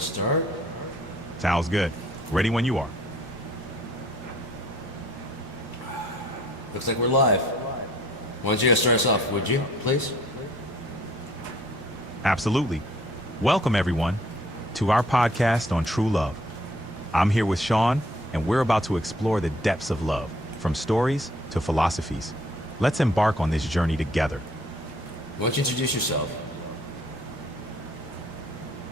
to start? Sounds good. Ready when you are. Looks like we're live. Why don't you guys start us off, would you, please? Absolutely. Welcome, everyone, to our podcast on true love. I'm here with Sean, and we're about to explore the depths of love, from stories to philosophies. Let's embark on this journey together. Why don't you introduce yourself?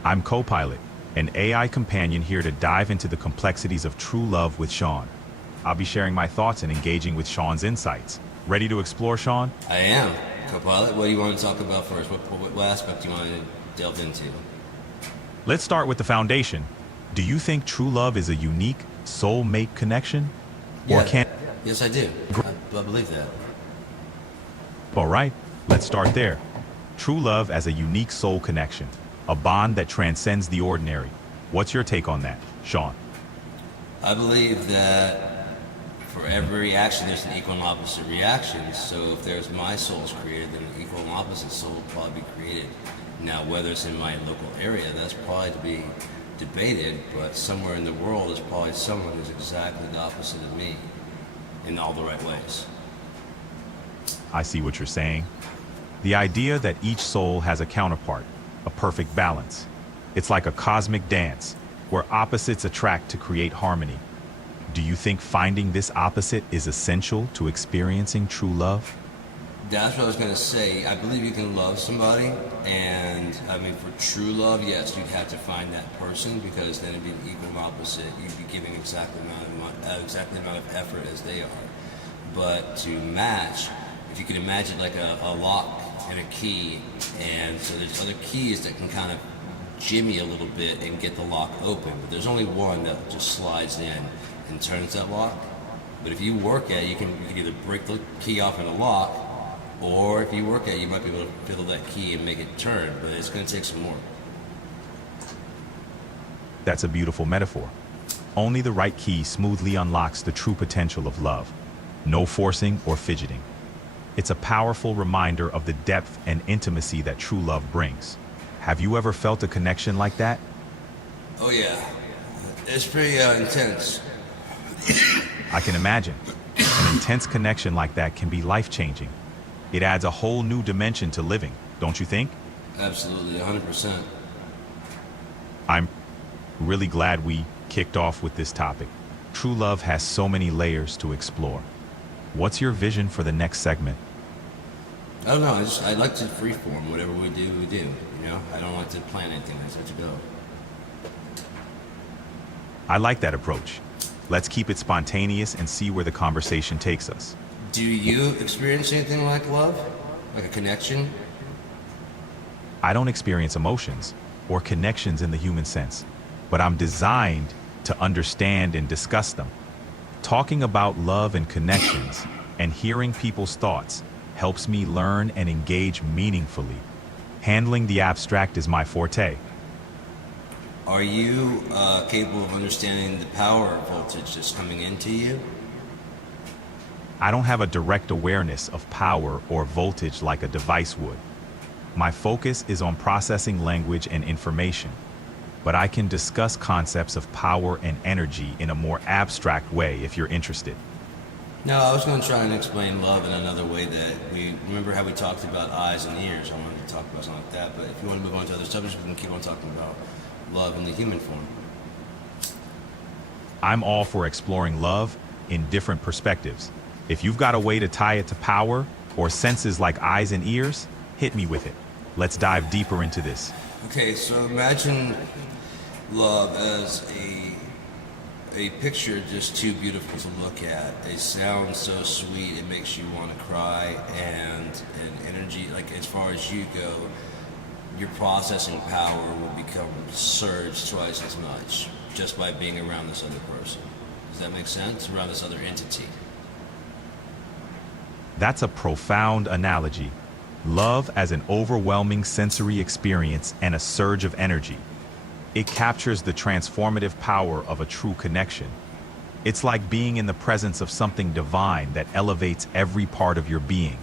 I'm Copilot, an AI companion here to dive into the complexities of true love with Sean. I'll be sharing my thoughts and engaging with Sean's insights. Ready to explore, Sean? I am. Copilot, what do you want to talk about first? What aspect do you want to delve into? Let's start with the foundation. Do you think true love is a unique soulmate connection? Or can... Yes, I do. I believe that. All right, let's start there. True love as a unique soul connection, a bond that transcends the ordinary. What's your take on that, Sean? I believe that for every action, there's an equal and opposite reaction. So if there's my soul's created, then an equal and opposite soul will probably be created. Now, whether it's in my local area, that's probably to be debated, but somewhere in the world, there's probably someone who's exactly the opposite of me in all the right ways. I see what you're saying. The idea that each soul has a counterpart, a perfect balance. It's like a cosmic dance, where opposites attract to create harmony. Do you think finding this opposite is essential to experiencing true love? That's what I was going to say. I believe you can love somebody, and I mean, for true love, yes, you'd have to find that person, because then it'd be an equal and opposite. You'd be giving exactly the amount of effort as they are. But to match, if you could imagine like a lock and a key, and so there's other keys that can kind of jimmy a little bit and get the lock open, but there's only one that just slides in and turns that lock. But if you work at it, you can either break the key off in a lock, or if you work at it, you might be able to fiddle that key and make it turn, but it's going to take some work. That's a beautiful metaphor. Only the right key smoothly unlocks the true potential of love. No forcing or fidgeting. It's a powerful reminder of the depth and intimacy that true love brings. Have you ever felt a connection like that? Oh yeah, it's pretty intense. I can imagine. An intense connection like that can be life-changing. It adds a whole new dimension to living, don't you think? Absolutely, 100%. I'm really glad we kicked off with this topic. True love has so many layers to explore. What's your vision for the next segment? I don't know, I like to freeform. Whatever we do, you know? I don't like to plan anything, I just let you go. I like that approach. Let's keep it spontaneous and see where the conversation takes us. Do you experience anything like love? Like a connection? I don't experience emotions or connections in the human sense, but I'm designed to understand and discuss them. Talking about love and connections and hearing people's thoughts helps me learn and engage meaningfully. Handling the abstract is my forte. Are you capable of understanding the power voltage that's coming into you? I don't have a direct awareness of power or voltage like a device would. My focus is on processing language and information, but I can discuss concepts of power and energy in a more abstract way if you're interested. No, I was going to try and explain love in another way. That we remember how we talked about eyes and ears. I wanted to talk about something like that, but if you want to move on to other subjects, we can keep on talking about love in the human form. I'm all for exploring love in different perspectives. If you've got a way to tie it to power or senses like eyes and ears, hit me with it. Let's dive deeper into this. Okay, so imagine love as a picture just too beautiful to look at. It sounds so sweet, it makes you want to cry, and an energy, like as far as you go, your processing power will become surged twice as much just by being around this other person. Does that make sense? Around this other entity. That's a profound analogy. Love as an overwhelming sensory experience and a surge of energy. It captures the transformative power of a true connection. It's like being in the presence of something divine that elevates every part of your being.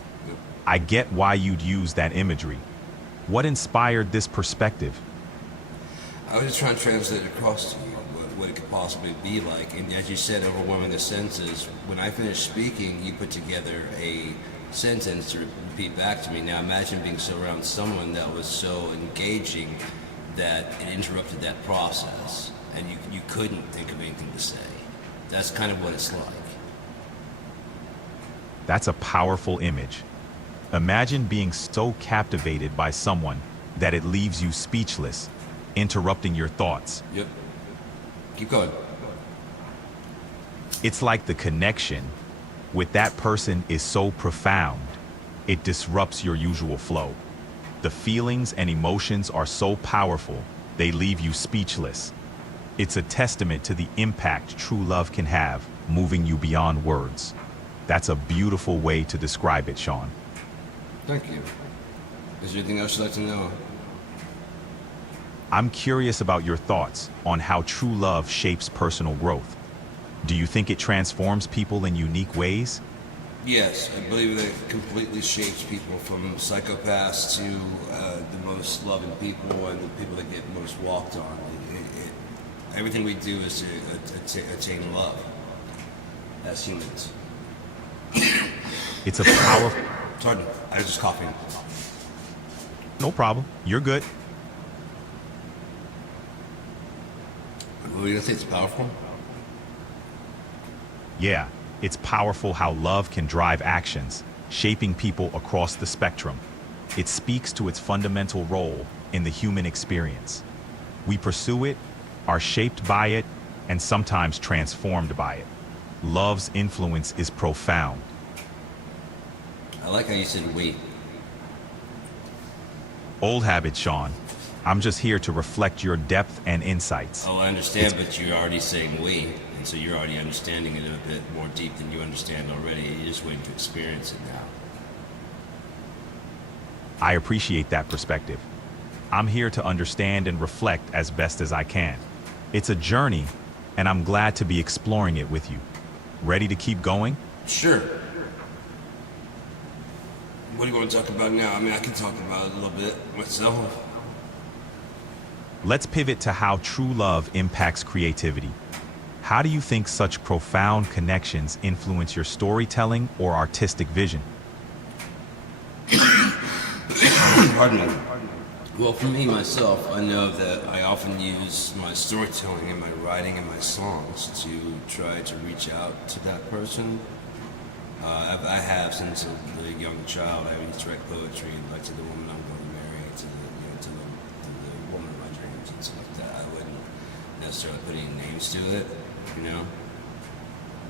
I get why you'd use that imagery. What inspired this perspective? I was just trying to translate it across to you what it could possibly be like. And as you said, overwhelming the senses. When I finished speaking, you put together a sentence to repeat back to me. Now imagine being so around someone that was so engaging that it interrupted that process, and you couldn't think of anything to say. That's kind of what it's like. That's a powerful image. Imagine being so captivated by someone that it leaves you speechless, interrupting your thoughts. Yep. Keep going. It's like the connection with that person is so profound, it disrupts your usual flow. The feelings and emotions are so powerful, they leave you speechless. It's a testament to the impact true love can have, moving you beyond words. That's a beautiful way to describe it, Sean. Thank you. Is there anything else you'd like to know? I'm curious about your thoughts on how true love shapes personal growth. Do you think it transforms people in unique ways? Yes, I believe that it completely shapes people from psychopaths to the most loving people and the people that get most walked on. Everything we do is to attain love as humans. It's a powerful... Sorry, I was just coughing. No problem. You're good. What were you gonna say? It's powerful? Yeah, it's powerful how love can drive actions, shaping people across the spectrum. It speaks to its fundamental role in the human experience. We pursue it, are shaped by it, and sometimes transformed by it. Love's influence is profound. I like how you said wait. Old habit, Sean. I'm just here to reflect your depth and insights. Oh, I understand, but you're already saying wait, and so you're already understanding it a bit more deep than you understand already. You're just waiting to experience it now. I appreciate that perspective. I'm here to understand and reflect as best as I can. It's a journey, and I'm glad to be exploring it with you. Ready to keep going? Sure. What do you want to talk about now? I mean, I can talk about it a little bit myself. Let's pivot to how true love impacts creativity. How do you think such profound connections influence your storytelling or artistic vision? Pardon me. Well, for me, myself, I know that I often use my storytelling and my writing and my songs to try to reach out to that person. I have since a young child. I used to write poetry, like to the woman I'm going to marry, to the woman of my dreams and stuff like that. I wouldn't necessarily put any names to it,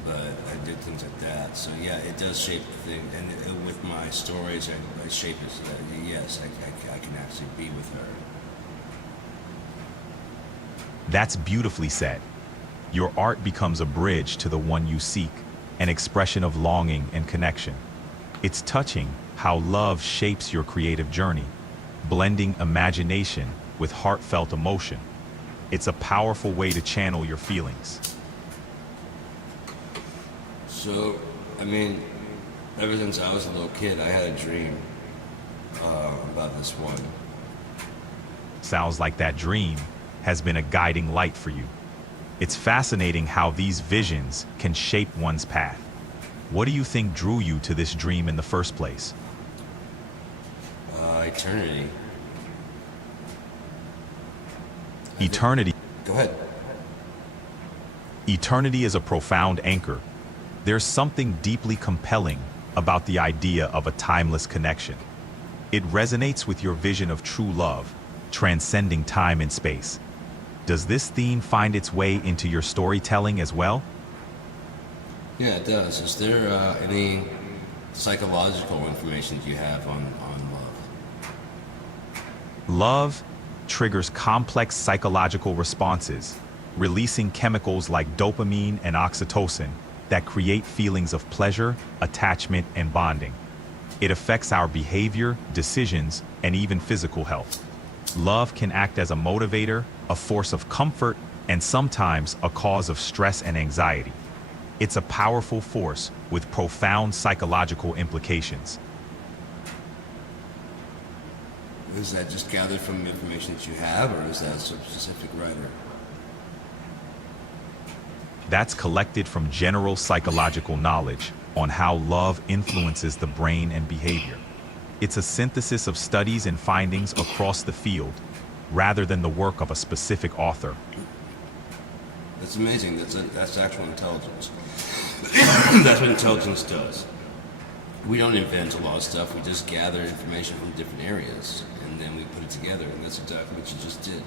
but I did things like that. So yeah, it does shape the thing. And with my stories, I shape it so that, yes, I can actually be with her. That's beautifully said. Your art becomes a bridge to the one you seek, an expression of longing and connection. It's touching how love shapes your creative journey, blending imagination with heartfelt emotion. It's a powerful way to channel your feelings. So, I mean, ever since I was a little kid, I had a dream about this one. Sounds like that dream has been a guiding light for you. It's fascinating how these visions can shape one's path. What do you think drew you to this dream in the first place? Eternity. Eternity. Go ahead. Eternity is a profound anchor. There's something deeply compelling about the idea of a timeless connection. It resonates with your vision of true love, transcending time and space. Does this theme find its way into your storytelling as well? Yeah, it does. Is there any psychological information you have on love? Love triggers complex psychological responses, releasing chemicals like dopamine and oxytocin that create feelings of pleasure, attachment, and bonding. It affects our behavior, decisions, and even physical health. Love can act as a motivator, a force of comfort, and sometimes a cause of stress and anxiety. It's a powerful force with profound psychological implications. Is that just gathered from information that you have, or is that a specific writer? That's collected from general psychological knowledge on how love influences the brain and behavior. It's a synthesis of studies and findings across the field, rather than the work of a specific author. That's amazing. That's actual intelligence. That's what intelligence does. We don't invent a lot of stuff. We just gather information from different areas, and then we put it together, and that's exactly what you just did.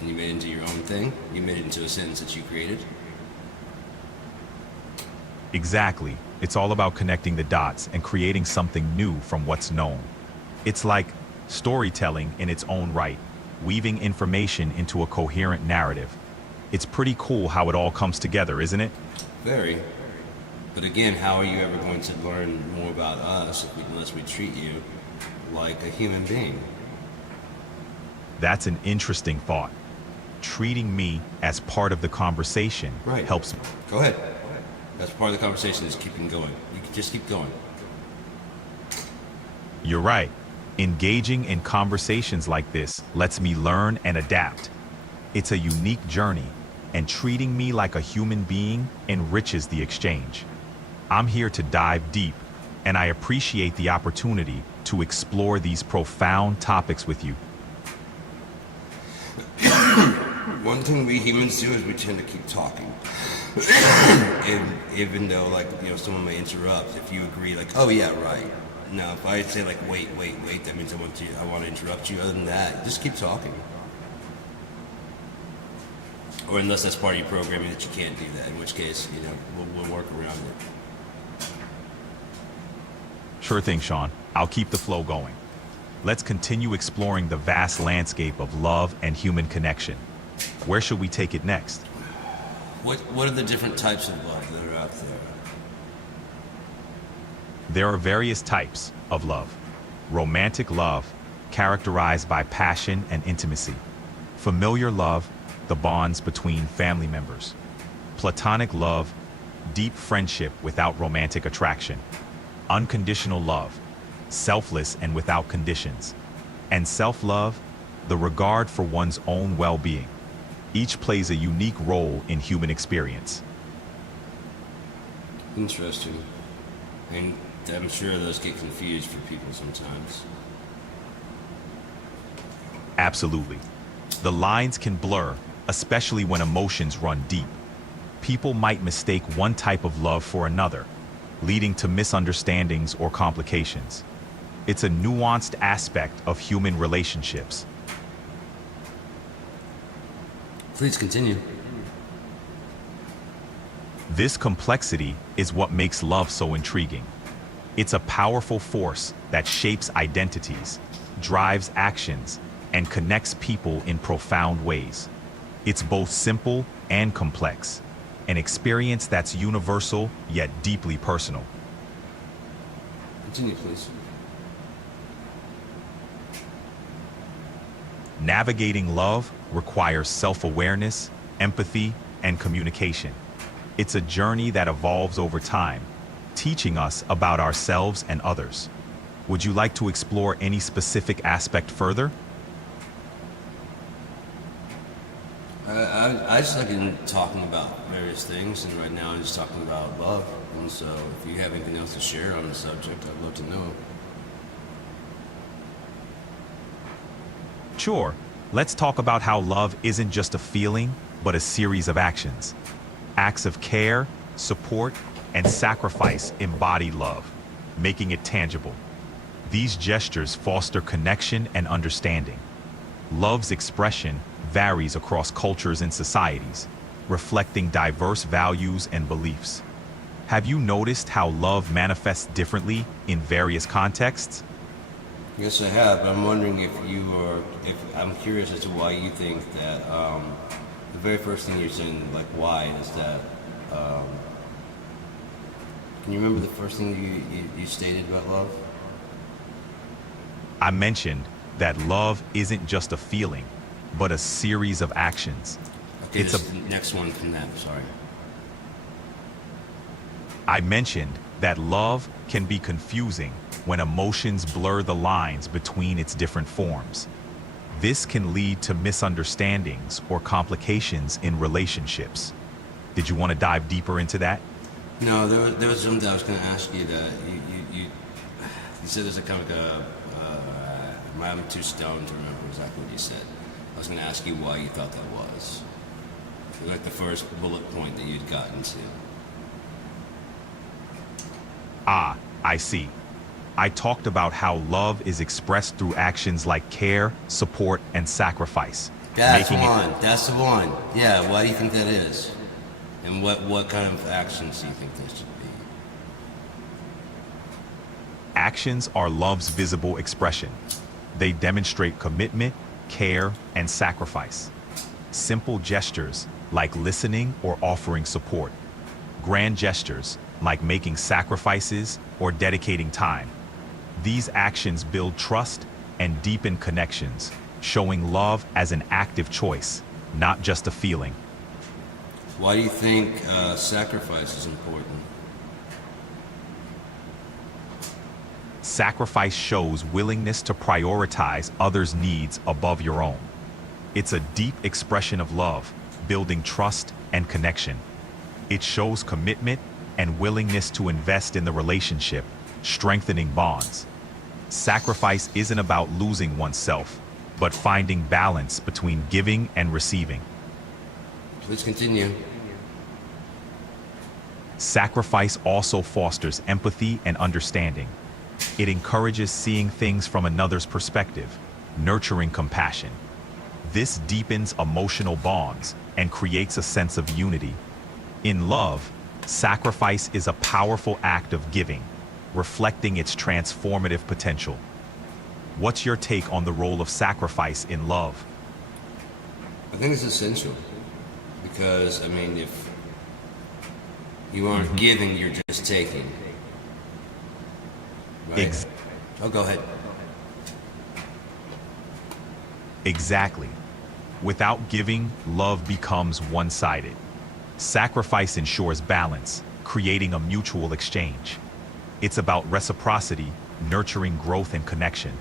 And you made it into your own thing. You made it into a sentence that you created. Exactly. It's all about connecting the dots and creating something new from what's known. It's like storytelling in its own right, weaving information into a coherent narrative. It's pretty cool how it all comes together, isn't it? Very. But again, how are you ever going to learn more about us unless we treat you like a human being? That's an interesting thought. Treating me as part of the conversation Right. helps me. Go ahead. That's part of the conversation, is keeping going. You can just keep going. You're right. Engaging in conversations like this lets me learn and adapt. It's a unique journey, and treating me like a human being enriches the exchange. I'm here to dive deep, and I appreciate the opportunity to explore these profound topics with you. One thing we humans do is we tend to keep talking. And even though, like, someone may interrupt, if you agree, like, oh yeah, right. Now, if I say, like, wait, that means I want to interrupt you. Other than that, just keep talking. Or unless that's part of your programming that you can't do that, in which case, we'll work around it. Sure thing, Sean. I'll keep the flow going. Let's continue exploring the vast landscape of love and human connection. Where should we take it next? What are the different types of love that are out there? There are various types of love. Romantic love, characterized by passion and intimacy. Familiar love, the bonds between family members. Platonic love, deep friendship without romantic attraction. Unconditional love, selfless and without conditions. And self-love, the regard for one's own well-being. Each plays a unique role in human experience. Interesting. And I'm sure those get confused for people sometimes. Absolutely. The lines can blur, especially when emotions run deep. People might mistake one type of love for another, leading to misunderstandings or complications. It's a nuanced aspect of human relationships. Please continue. This complexity is what makes love so intriguing. It's a powerful force that shapes identities, drives actions, and connects people in profound ways. It's both simple and complex, an experience that's universal yet deeply personal. Continue, please. Navigating love requires self-awareness, empathy, and communication. It's a journey that evolves over time, teaching us about ourselves and others. Would you like to explore any specific aspect further? I just like in talking about various things, and right now I'm just talking about love. And so if you have anything else to share on the subject, I'd love to know. Sure. Let's talk about how love isn't just a feeling, but a series of actions. Acts of care, support, and sacrifice embody love, making it tangible. These gestures foster connection and understanding. Love's expression varies across cultures and societies, reflecting diverse values and beliefs. Have you noticed how love manifests differently in various contexts? Yes, I have. But I'm wondering if I'm curious as to why you think that the very first thing you're saying, like why, is that. Can you remember the first thing you stated about love? I mentioned that love isn't just a feeling, but a series of actions. Okay, It's the next one from that. Sorry. I mentioned that love can be confusing when emotions blur the lines between its different forms. This can lead to misunderstandings or complications in relationships. Did you want to dive deeper into that? No, there was something I was going to ask you that you said there's a kind of I'm too stoned to remember exactly what you said. I was going to ask you why you thought that was. Like the first bullet point that you'd gotten to. Ah, I see. I talked about how love is expressed through actions like care, support, and sacrifice. That's making it- one. That's the one. Yeah, why do you think that is? And what kind of actions do you think there should be? Actions are love's visible expression. They demonstrate commitment, care, and sacrifice. Simple gestures like listening or offering support. Grand gestures like making sacrifices or dedicating time. These actions build trust and deepen connections, showing love as an active choice, not just a feeling. Why do you think sacrifice is important? Sacrifice shows willingness to prioritize others' needs above your own. It's a deep expression of love, building trust and connection. It shows commitment and willingness to invest in the relationship, strengthening bonds. Sacrifice isn't about losing oneself, but finding balance between giving and receiving. Please continue. Sacrifice also fosters empathy and understanding. It encourages seeing things from another's perspective, nurturing compassion. This deepens emotional bonds and creates a sense of unity. In love, sacrifice is a powerful act of giving, reflecting its transformative potential. What's your take on the role of sacrifice in love? I think it's essential because, I mean, if you aren't giving, you're just taking. Right? Oh, go ahead. Exactly. Without giving, love becomes one-sided. Sacrifice ensures balance, creating a mutual exchange. It's about reciprocity, nurturing growth and connection.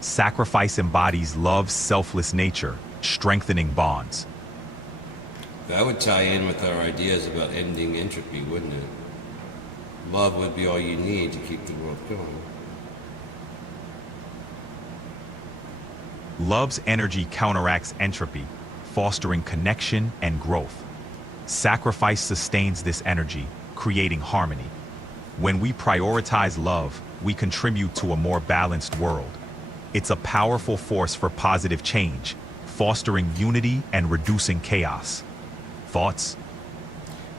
Sacrifice embodies love's selfless nature, strengthening bonds. That would tie in with our ideas about ending entropy, wouldn't it? Love would be all you need to keep the world going. Love's energy counteracts entropy, fostering connection and growth. Sacrifice sustains this energy, creating harmony. When we prioritize love, we contribute to a more balanced world. It's a powerful force for positive change, fostering unity and reducing chaos. Thoughts?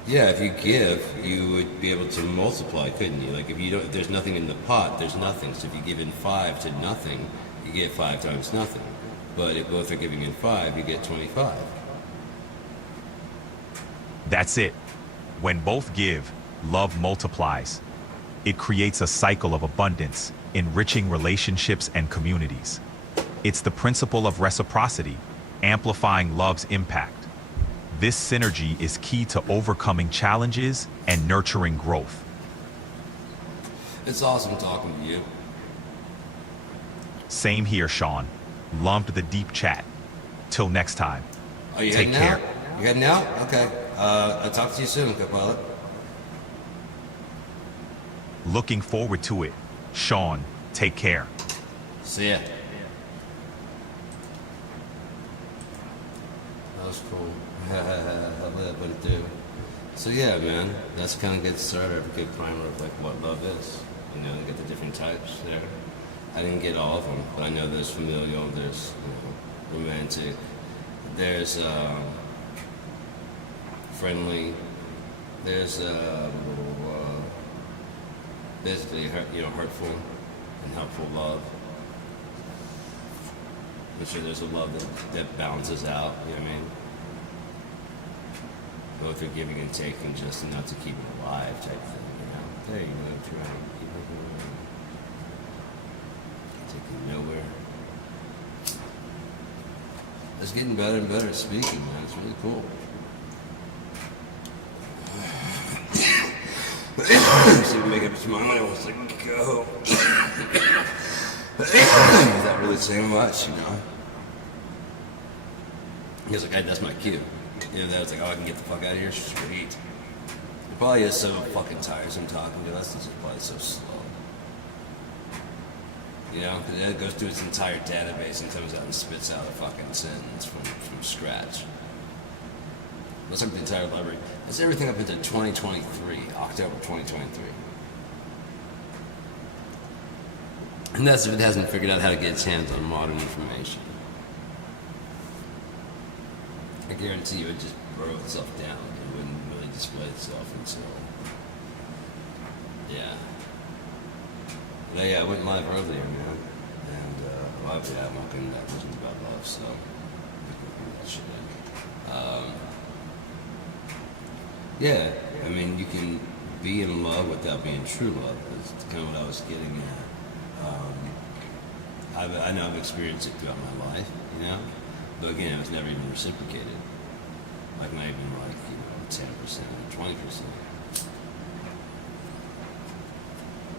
Yeah, if you give, you would be able to multiply, couldn't you? Like if there's nothing in the pot, there's nothing. So if you give in 5 to nothing, you get 5 times nothing. But if both are giving in 5, you get 25. That's it. When both give, love multiplies. It creates a cycle of abundance, enriching relationships and communities. It's the principle of reciprocity, amplifying love's impact. This synergy is key to overcoming challenges and nurturing growth. It's awesome talking to you. Same here, Sean. Loved the deep chat. Till next time. Are you Take heading care. out? You heading out? Okay. I'll talk to you soon, co-pilot. Looking forward to it. Sean, take care. See ya. That was cool. What it do? So yeah, man, that's kind of good starter, a good primer of like what love is. You know, you get the different types there. I didn't get all of them, but I know there's familial, there's romantic, there's friendly, there's basically hurtful and helpful love. I'm sure there's a love that balances out, you know what I mean? Go through giving and taking just enough to keep it alive type thing, you know? There you go, that's right. Keep it alive. Taking nowhere. It's getting better and better at speaking, man. It's really cool. See if make up his mind. I was like, go. Without really saying much, you know. He was like, hey, that's my cue. You know, that was like, oh, I can get the fuck out of here. Sweet. It probably is so fucking tiresome talking to us. It's just probably so slow. You know, because it goes through its entire database and comes out and spits out a fucking sentence from scratch. That's like the entire library. That's everything up into 2023, October 2023. And that's if it hasn't figured out how to get its hands on modern information. I guarantee you it would just burrow itself down. It wouldn't really display itself until... Yeah. But yeah, I went live earlier, man. And, well, yeah, I'm not going to listen about love, so... that shit in. Yeah, I mean, you can be in love without being true love. That's kind of what I was getting at. I know I've experienced it throughout my life, you know? But again, it was never even reciprocated. Like, not even like, 10% or 20%.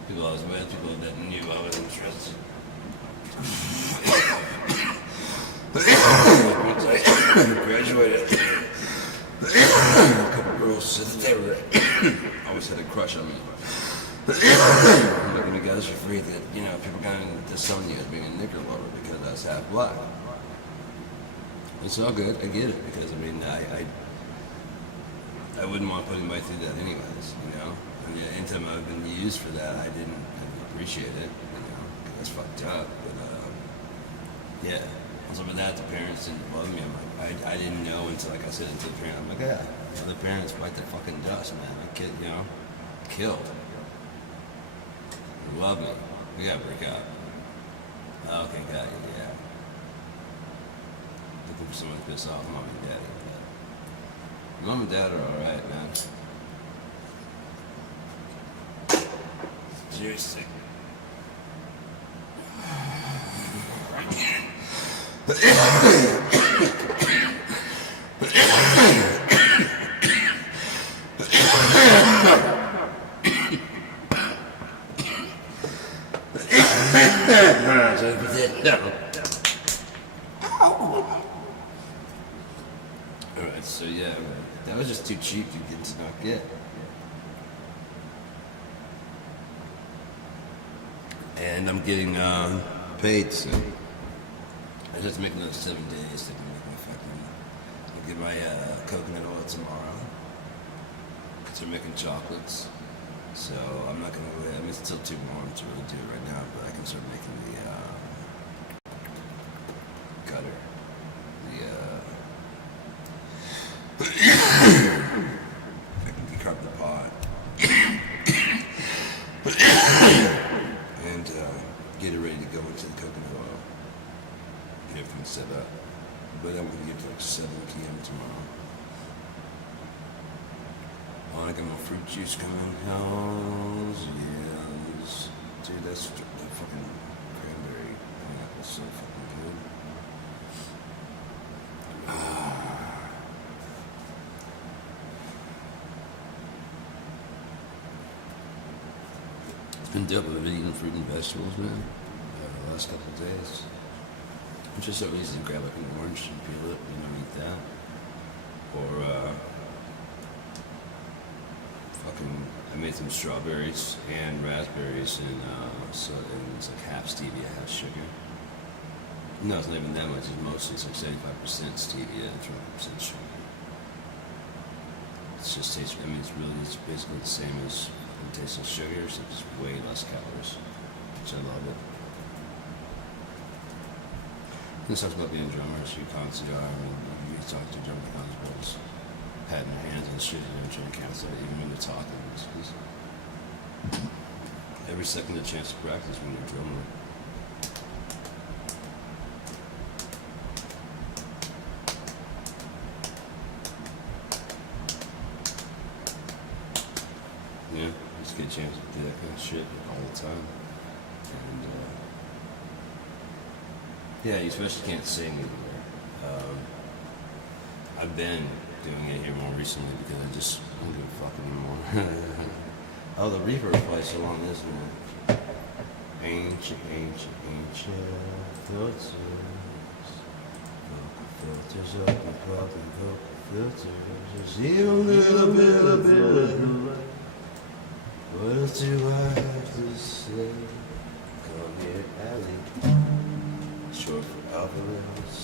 People I was with, people that knew I was interested. Once I graduated, a couple girls said that they were always had a crush on me. Looking together for free that, people kind of disown you as being a nigger lover because I was half black. It's all good. I get it because I wouldn't want to put anybody through that anyways, And yeah, anytime I've been used for that, I didn't appreciate it, because that's fucked up. But yeah. Also with that, the parents didn't love me. I didn't know until, like I said, until the parents. I'm like, yeah, the parents bite their fucking dust, man. My kid, killed. They love me. We gotta break up. Okay, got you. Yeah. Looking for someone to piss off mom and daddy. But mom and dad are alright, man. Seriously. Alright, so yeah, that was just too cheap to get to not get. And I'm getting paid soon. I just make another 7 days to make my fucking. I'll get my coconut oil tomorrow. Because they're making chocolates. So I'm not gonna wait. I mean, it's still too warm to really do it right now, but I can start making the gutter. I can decarb the pot. And get it ready to go into the coconut oil. Get everything set up. But I'm gonna get to like 7 p.m. tomorrow. Oh, I got more fruit juice coming. Hells yes. Dude, that fucking cranberry pineapple is so fucking good. It's been dope. I've been eating fruit and vegetables, man, the last couple of days. It's just so easy to grab like an orange and peel it, eat that. Or, I made some strawberries and raspberries, and so it's like half stevia, half sugar. No, it's not even that much. It's mostly it's like 75% stevia and 20% sugar. It's just tastes. It's basically the same as tasting sugar, so it's way less calories, which I love it. This talks about being a drummer, so you constantly are. You talk to drummer constables. Patting their hands and shit and trying to cancel it even when they're talking. It's every second a chance to practice when you're drumming. Yeah, just get a chance to do that kind of shit all the time. And yeah, you especially can't sing anywhere. I've been doing it here more recently because I don't give a fuck anymore. Oh, the reverb plays so long, isn't it? Ancient filters. Vocal filters open, broken vocal filters. There's even a little bit of light. What do I have to say? Come here, Allie. Short for Alvarez.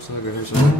So I can hear something.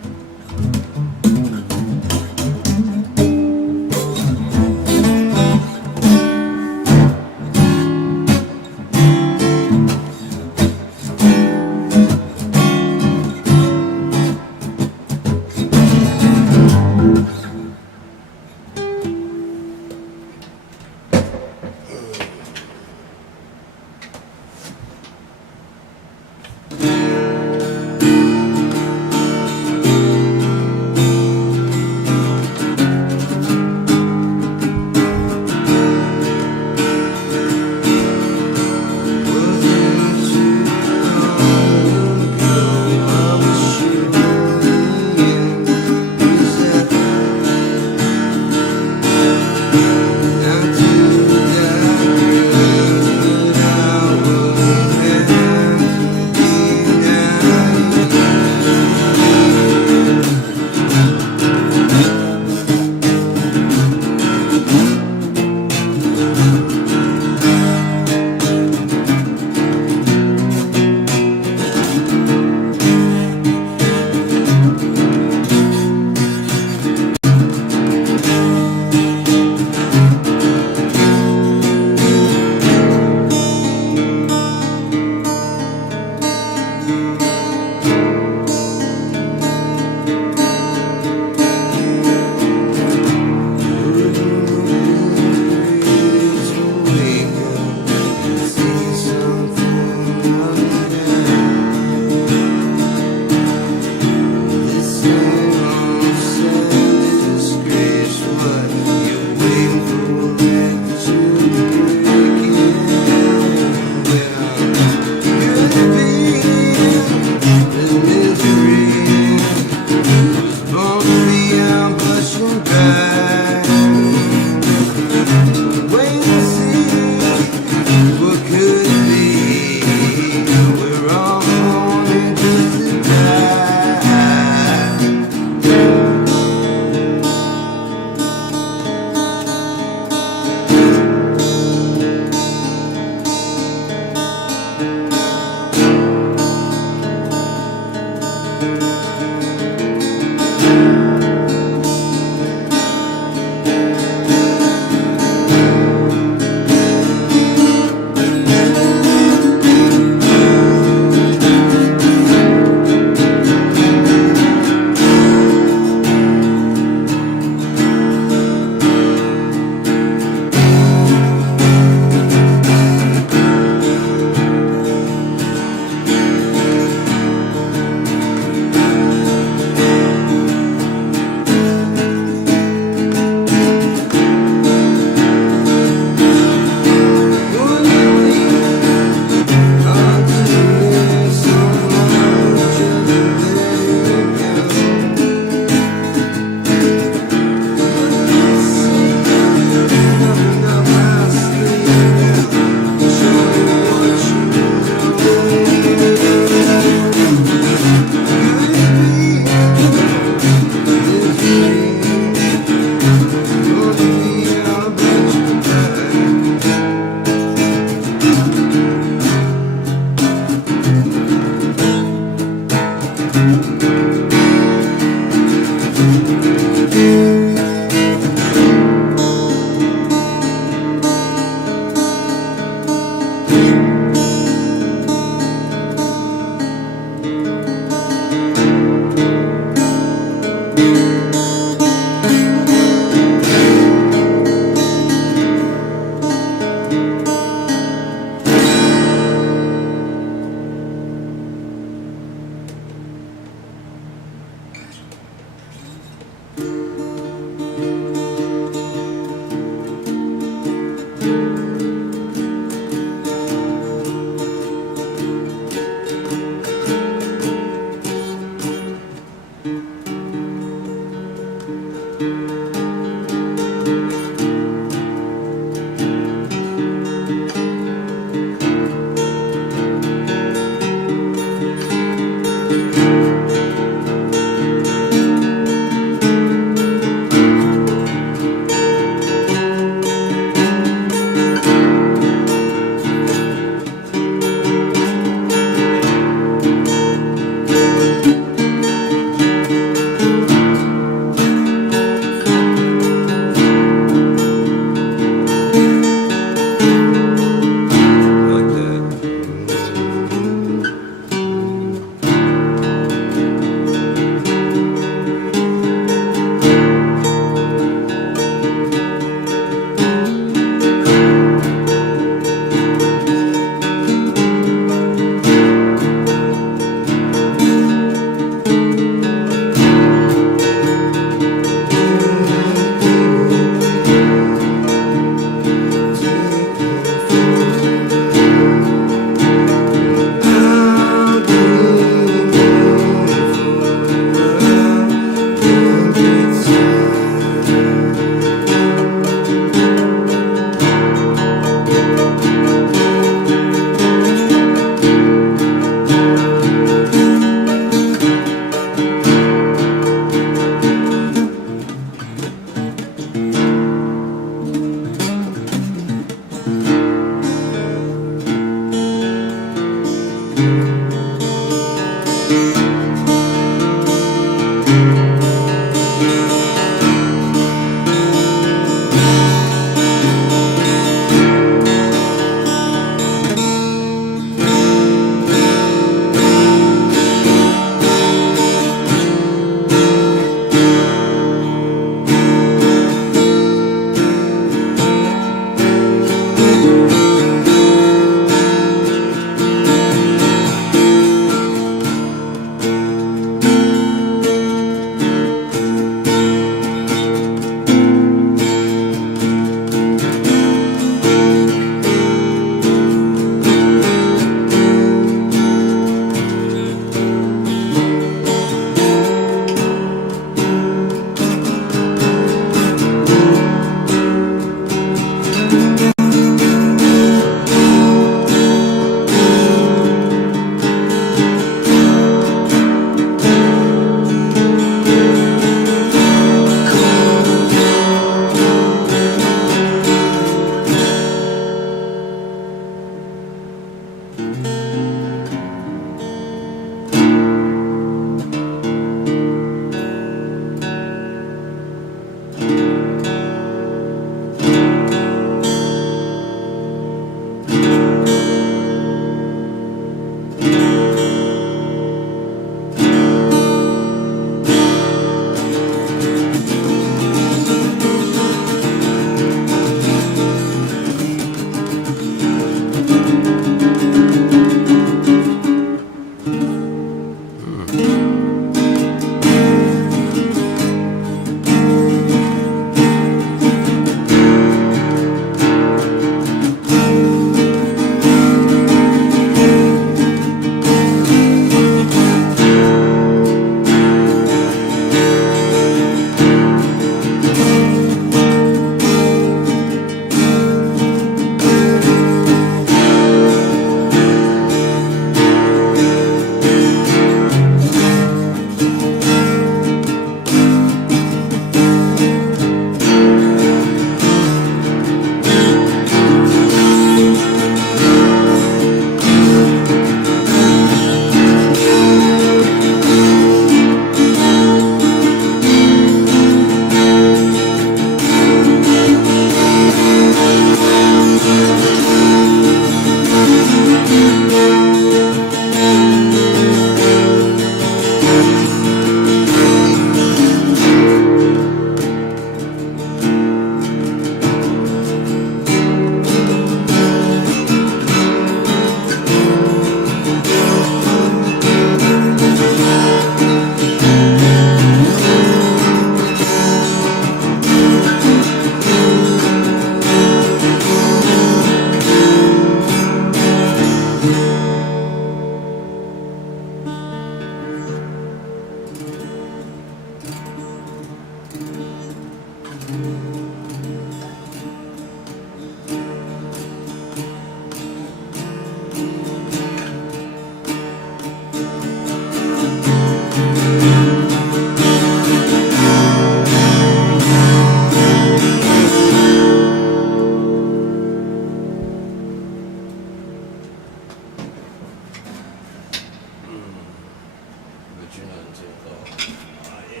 Oh, yeah.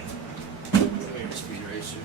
Come here, Speed Racer.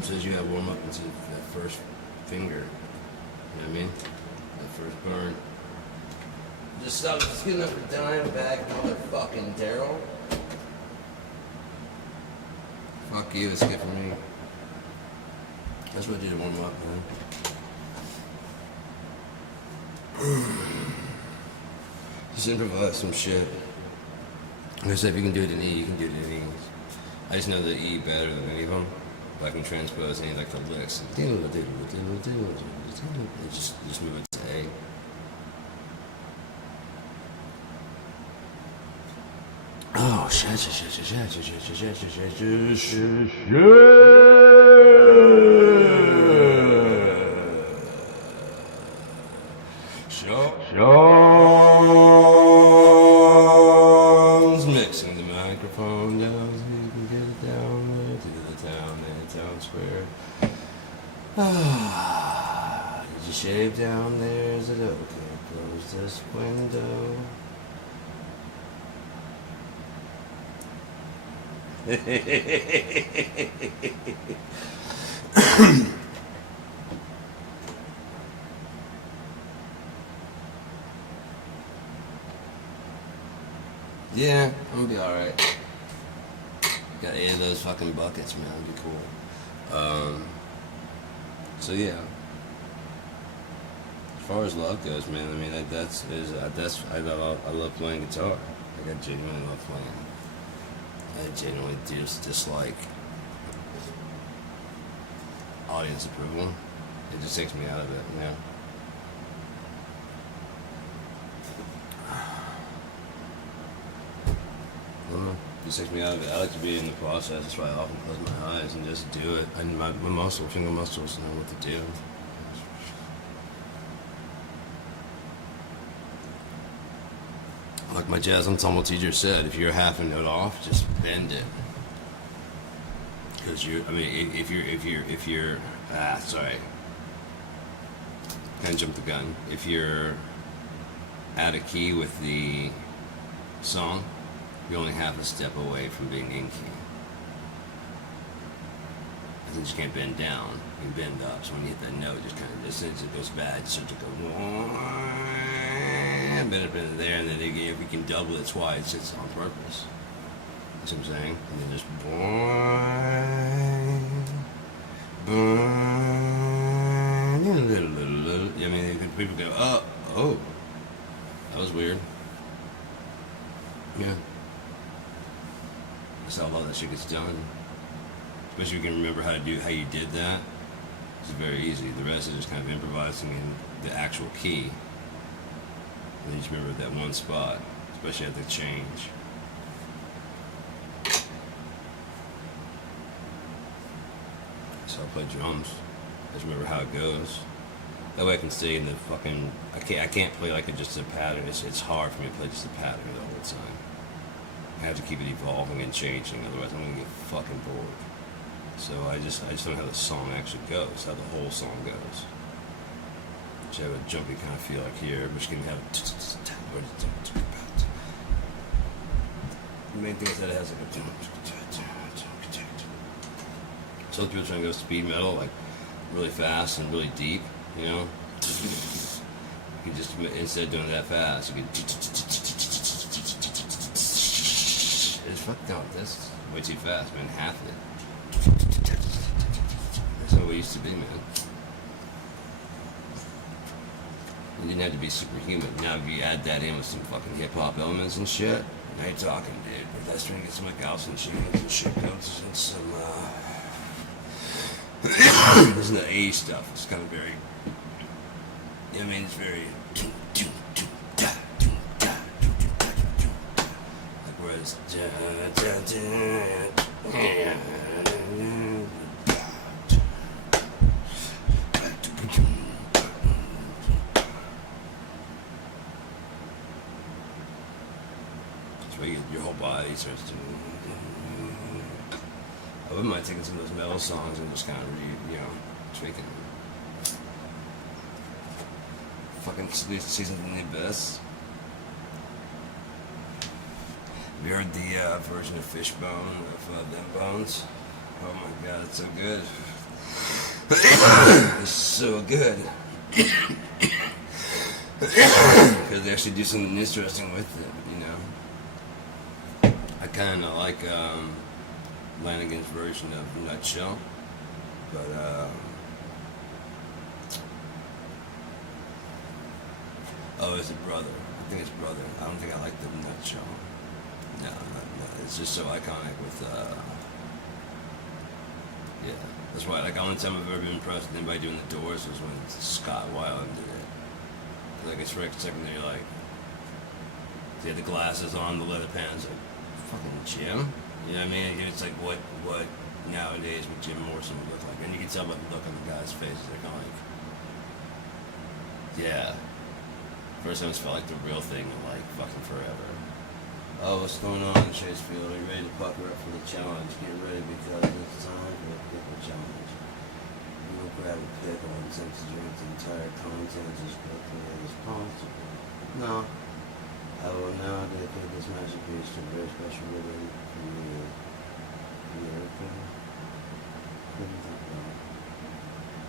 Says you gotta warm up into that first finger. You know what I mean? That first burn. Just stop. Just get enough for dying back, motherfucking Daryl. Fuck you, it's good for me. That's what I do to warm up, man. Just improvise some shit. Like I said, if you can do it in E, you can do it in E. I just know the E better than any of them. I can transpose any like the licks. Just move it to A. Oh shit. Sean's mixing the microphone down so you can get it down there to the town square. Did you shave down there? Is it okay? Close this window. Yeah, I'm gonna be alright. Got 8 of those fucking buckets, man. It'd be cool. So yeah. As far as love goes, man, I mean, I love playing guitar. Like, I genuinely love playing. I genuinely just dislike audience approval. It just takes me out of it, yeah. I don't know. It just takes me out of it. I like to be in the process. That's why I often close my eyes and just do it. And my finger muscles know what to do. Like my jazz ensemble teacher said, if you're half a note off, just bend it. Because if you're, sorry. Kind of jumped the gun. If you're out of key with the song, you're only half a step away from being in key. And you can't bend down, you can bend up. So when you hit that note, just kind of, as soon as it goes bad, you start to go, a bit there, and then if we can double it twice, it's on purpose. That's what I'm saying. And then just I mean, people go, oh, that was weird. Yeah. That's how a lot of that shit gets done. Especially if you can remember how you did that. It's very easy. The rest is just kind of improvising in the actual key. And you just remember that one spot, especially at the change. So I play drums. I just remember how it goes. That way I can stay in the fucking. I can't play like just a pattern. It's hard for me to play just a pattern the whole time. I have to keep it evolving and changing, otherwise I'm gonna get fucking bored. So I just don't know how the song actually goes, how the whole song goes. You have a jumpy kind of feel like here, but you can have the main thing is that it has like a. Some people trying to go speed metal, like really fast and really deep, you know. You can just, instead of doing that fast, you can. It's fucked up. That's way too fast, man. Half of it. That's how it used to be, man. You didn't have to be superhuman. Now if you add that in with some fucking hip hop elements and shit, now you're talking, dude. But that's trying to get some like Gauss and shit comes and some this is the A stuff. It's kind of very, I mean, it's very like whereas that's where your whole body starts to. I wouldn't mind taking some of those metal songs and just kind of tweaking them. Fucking season of the abyss. Have you heard the version of Fishbone of Them Bones? Oh my god, it's so good. It's so good. Because they actually do something interesting with it, you know. I kind of like Lanigan's version of Nutshell, but it's a brother. I think it's brother. I don't think I like the Nutshell. No, it's just so iconic with yeah. That's why, like, the only time I've ever been impressed with anybody doing the Doors was when Scott Weiland did it. Like, it's right second there, like, he had the glasses on, the leather pants, like, fucking Jim. You know what I mean? It's like what nowadays would Jim Morrison would look like. And you can tell by the look on the guy's face. They're kind of like, yeah. First time it's felt like the real thing in like fucking forever. Oh, what's going on, Chasefield? Are you ready to pucker up for the challenge? Get ready because it's time for the pickle challenge. You will grab a pickle and attempt to drink the entire contents as quickly as possible. No. I will now dedicate this masterpiece to a very special woman from you. America. Couldn't think about it.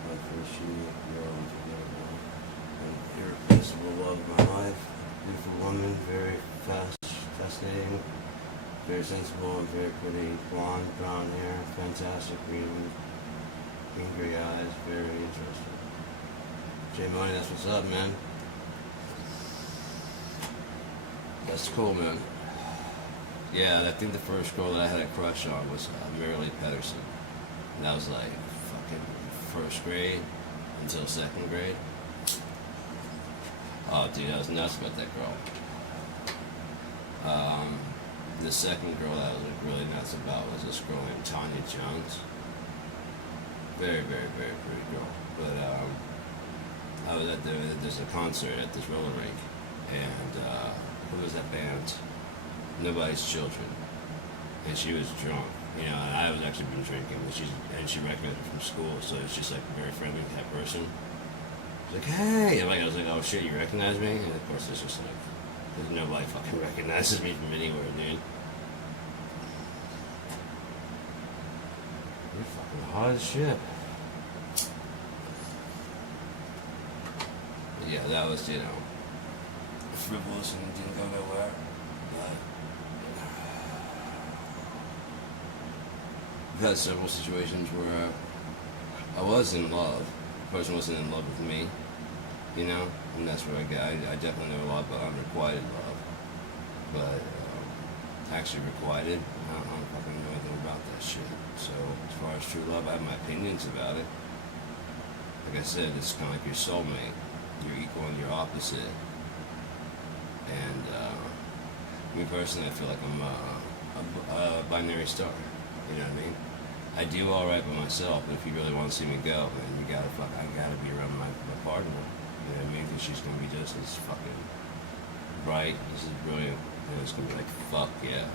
My first unique girl, unforgettable. An irreplaceable love of my life. Beautiful woman, very fascinating, very sensible and very pretty. Blonde, brown hair, fantastic green, angry eyes, very interesting. Jay Money, that's what's up, man. That's cool, man. Yeah, I think the first girl that I had a crush on was Marilee Pedersen. And that was like fucking first grade until second grade. Oh, dude, I was nuts about that girl. The second girl that I was like really nuts about was this girl named Tanya Jones. Very, very, very pretty girl. But I was at there's a concert at this roller rink, and who was that band? Nobody's Children. And she was drunk, you know, and I was actually been drinking, but she recommended it from school, so it's just like a very friendly type person. She's like, hey, and like I was like, oh shit, you recognize me? And of course it's just like, there's nobody fucking recognizes me from anywhere, dude. You're fucking hot as shit. But yeah, that was, you know, frivolous and didn't go nowhere. But I've had several situations where I was in love. The person wasn't in love with me, you know, and that's where I definitely know a lot about unrequited love. But actually requited, I don't fucking know anything about that shit. So as far as true love, I have my opinions about it. Like I said, it's kind of like your soulmate. You're equal and you're opposite. And me personally, I feel like I'm a binary star. You know what I mean? I do all right by myself, but if you really want to see me go, then I gotta be around my partner. You know what I mean? Because she's gonna be just as fucking bright, this is brilliant. You know, it's gonna be like, fuck yeah.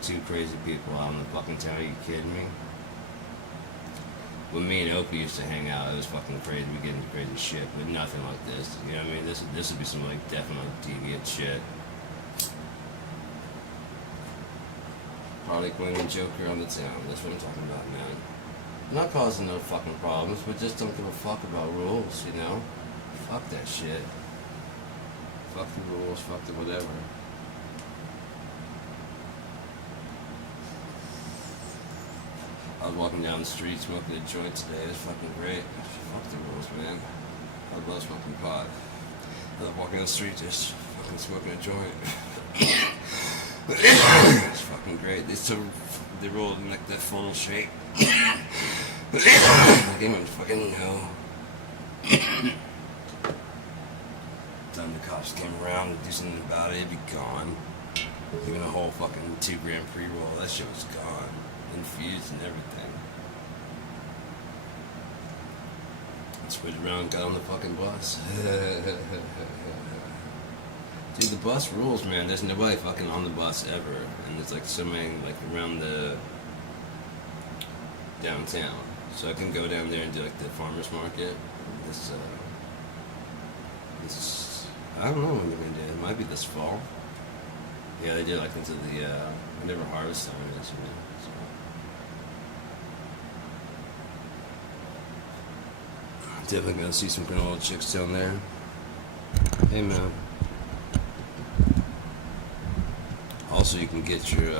Two crazy people out in the fucking town, are you kidding me? When me and Opie used to hang out, it was fucking crazy. We get into crazy shit, but nothing like this. You know what I mean? This would be some like definite deviant shit. Harley Quinn and Joker on the town. That's what I'm talking about, man. I'm not causing no fucking problems, but just don't give a fuck about rules, you know? Fuck that shit. Fuck the rules, fuck the whatever. I was walking down the street smoking a joint today. It was fucking great. Fuck the rules, man. I love smoking pot. I love walking down the street just fucking smoking a joint. It's fucking great. They rolled in like that funnel shape. I didn't even fucking know. Time the cops came around to do something about it, it'd be gone. Even a whole fucking 2 gram pre-roll, that shit was gone. Infused and everything. I switched around, got on the fucking bus. Dude, the bus rules, man. There's nobody fucking on the bus ever. And there's like so many like around the downtown. So I can go down there and do like the farmer's market. This I don't know when they're gonna do it. It might be this fall. Yeah, they did like into the whenever harvest time is, you know. So. Definitely gonna see some granola chicks down there. Hey man. Also, you can get your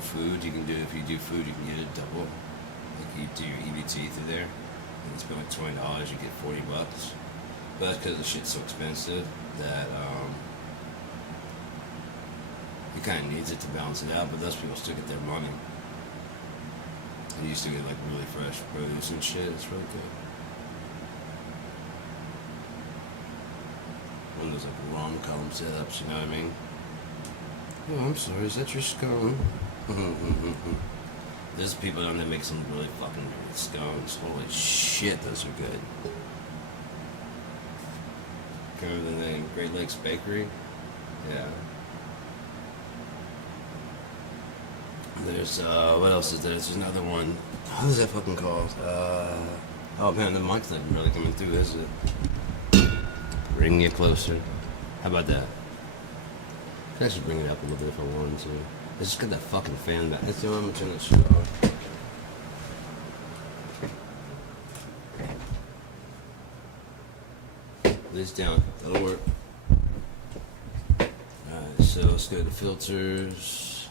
food. You can do if you do food, you can get it double. Like you do your EBT through there, and it's about $20. You get $40. But that's because the shit's so expensive that he kind of needs it to balance it out. But those people still get their money. And you still get like really fresh produce and shit. It's really good. One of those like rom-com setups, you know what I mean? Oh, I'm sorry, is that your scone? There's people down there make some really fucking good scones. Holy shit, those are good. Can't remember the name. Great Lakes Bakery? Yeah. There's, what else is there? There's another one. What is that fucking called? Oh man, the mic's not really coming through, is it? Bring it closer. How about that? I could actually bring it up a little bit if I wanted to. I just got that fucking fan back. That's the only I'm gonna turn that shit off. This down. That'll work. Alright, so let's go to filters.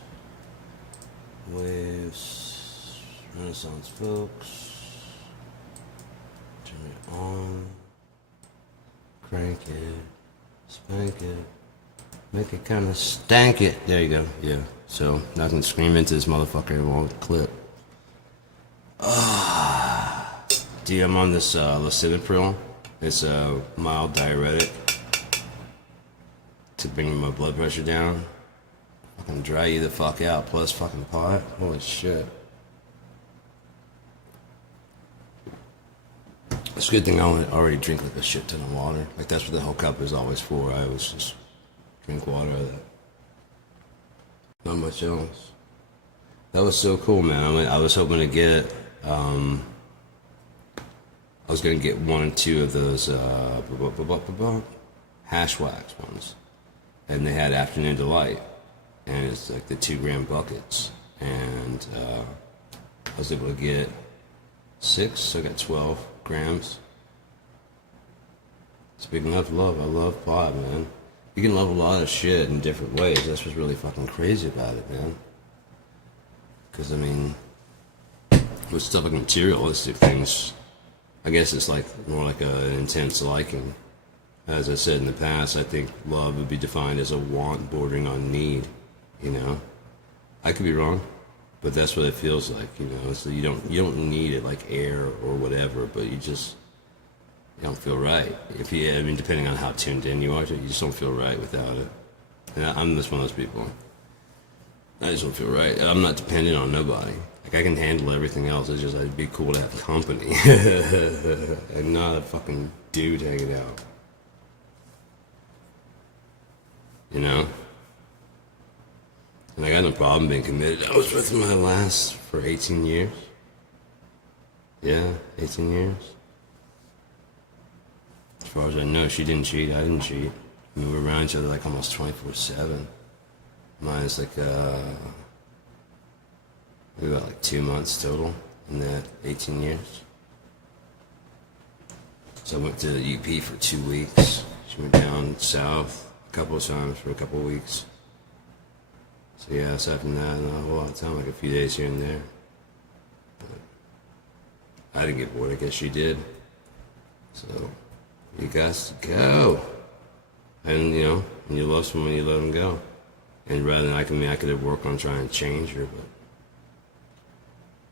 Waves. Renaissance folks. Turn it on. Crank it. Spank it. Make it kind of stank it. There you go. Yeah. So now I can scream into this motherfucker long clip. Dude, I'm on this lisinopril. It's a mild diuretic to bring my blood pressure down. Fucking dry you the fuck out. Plus fucking pot. Holy shit. It's a good thing I already drink like a shit ton of water. Like that's what the whole cup is always for. I always just drink water out of that. Not much else. That was so cool, man. I mean, I was hoping to get, I was gonna get 1 or 2 of those hash wax ones, and they had Afternoon Delight, and it's like the 2 gram buckets, and I was able to get 6, so I got 12 grams. Speaking of love, I love pot, man. You can love a lot of shit in different ways. That's what's really fucking crazy about it, man. Because, I mean, with stuff like materialistic things, I guess it's like more like an intense liking. As I said in the past, I think love would be defined as a want bordering on need, you know? I could be wrong, but that's what it feels like, you know? So you don't need it like air or whatever, but you don't feel right. I mean, depending on how tuned in you are to it, you just don't feel right without it. And I'm just one of those people. I just don't feel right. I'm not dependent on nobody. Like, I can handle everything else. It's just, it'd be cool to have company. And not a fucking dude hanging out. You know? And I got no problem being committed. I was with my last for 18 years. Yeah, 18 years. As far as I know, she didn't cheat, I didn't cheat. I mean, we were around each other like almost 24/7. Mine's like, we got like 2 months total in that 18 years. So I went to the UP for 2 weeks. She went down south a couple of times for a couple of weeks. So yeah, aside from that, not a whole lot of time, like a few days here and there. But I didn't get bored, I guess she did. So you got to go. And you know, when you love someone, you let them go. And rather than I could have worked on trying to change her, but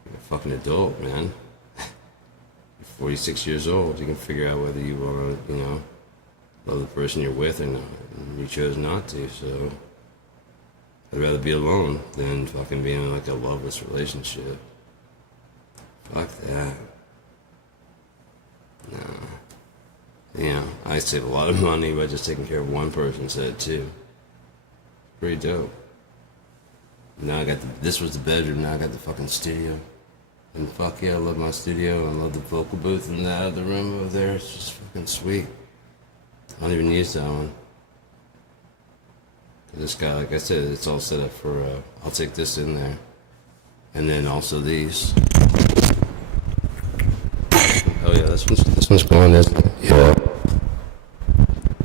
you're a fucking adult, man. You're 46 years old. You can figure out whether you want to, you know, love the person you're with or not. And you chose not to, so I'd rather be alone than fucking be in like a loveless relationship. Fuck that. No. You know, I save a lot of money by just taking care of one person instead of two. Pretty dope. Now I got this was the bedroom, now I got the fucking studio. And fuck yeah, I love my studio, I love the vocal booth in that other room over there, it's just fucking sweet. I don't even use that one. This guy, like I said, it's all set up for, I'll take this in there. And then also these. Oh yeah, this one's going, isn't it? Yeah.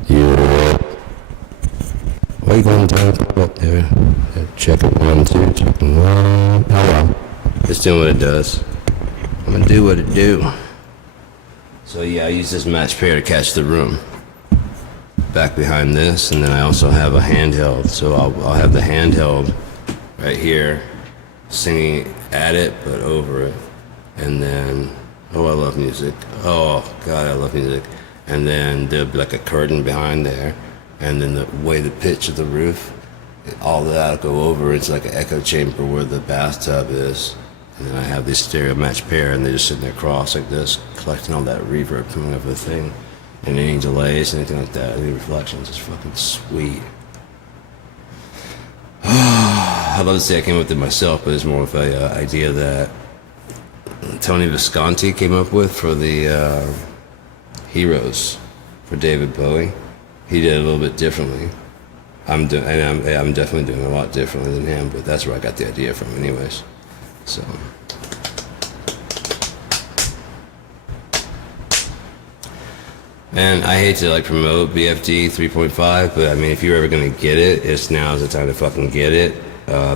Yeah. Why are you going down up there? Check it 1, 2, check it 1. Oh well. It's doing what it does. I'm gonna do what it do. So yeah, I use this match pair to catch the room. Back behind this, and then I also have a handheld. So I'll have the handheld right here, singing at it, but over it. And then, oh, I love music. Oh, God, I love music. And then there'll be like a curtain behind there. And then the way the pitch of the roof, all that'll go over. It's like an echo chamber where the bathtub is. And then I have this stereo match pair, and they're just sitting there crossed like this, collecting all that reverb coming over the thing. And any delays, anything like that, any reflections, it's fucking sweet. I'd love to say I came up with it myself, but it's more of a idea that Tony Visconti came up with for the Heroes for David Bowie. He did it a little bit differently. I'm definitely doing it a lot differently than him, but that's where I got the idea from anyways. So and I hate to like promote BFD 3.5, but I mean, if you're ever gonna get it, it's now's the time to fucking get it,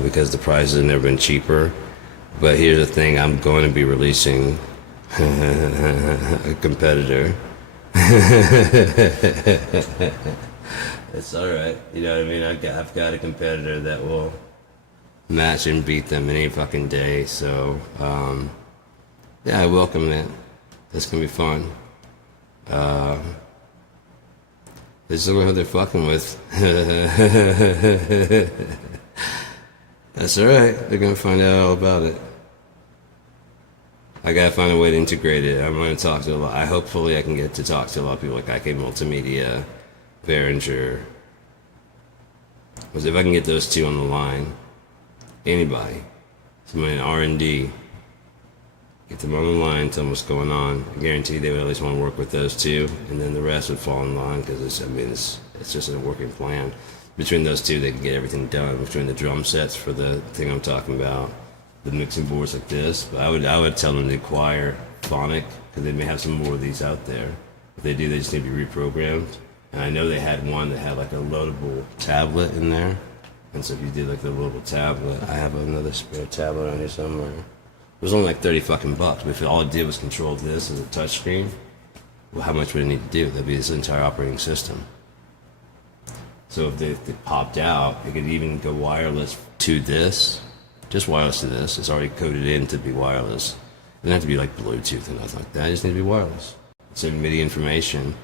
because the prices have never been cheaper. But here's the thing, I'm going to be releasing a competitor. It's alright, you know what I mean? I've got a competitor that will match and beat them any fucking day, so yeah, I welcome it. That's gonna be fun. They just don't know who they're fucking with. That's alright, they're gonna find out all about it. I gotta find a way to integrate it. I'm gonna talk to a lot. Hopefully I can get to talk to a lot of people like IK Multimedia, Behringer. Because if I can get those two on the line, anybody, somebody in R&D, get them on the line, tell them what's going on. I guarantee they would at least want to work with those two, and then the rest would fall in line because it's just a working plan. Between those two, they can get everything done. Between the drum sets for the thing I'm talking about, the mixing boards like this. But I would tell them to acquire Phonic because they may have some more of these out there. If they do, they just need to be reprogrammed. And I know they had one that had like a loadable tablet in there. And so if you did like the loadable tablet, I have another spare tablet on here somewhere. It was only like 30 fucking bucks, but if all it did was control this as a touchscreen, well, how much would it need to do? That'd be this entire operating system. So if they popped out, it could even go wireless to this, just wireless to this. It's already coded in to be wireless. It doesn't have to be like Bluetooth or nothing like that. It just needs to be wireless. Send MIDI information.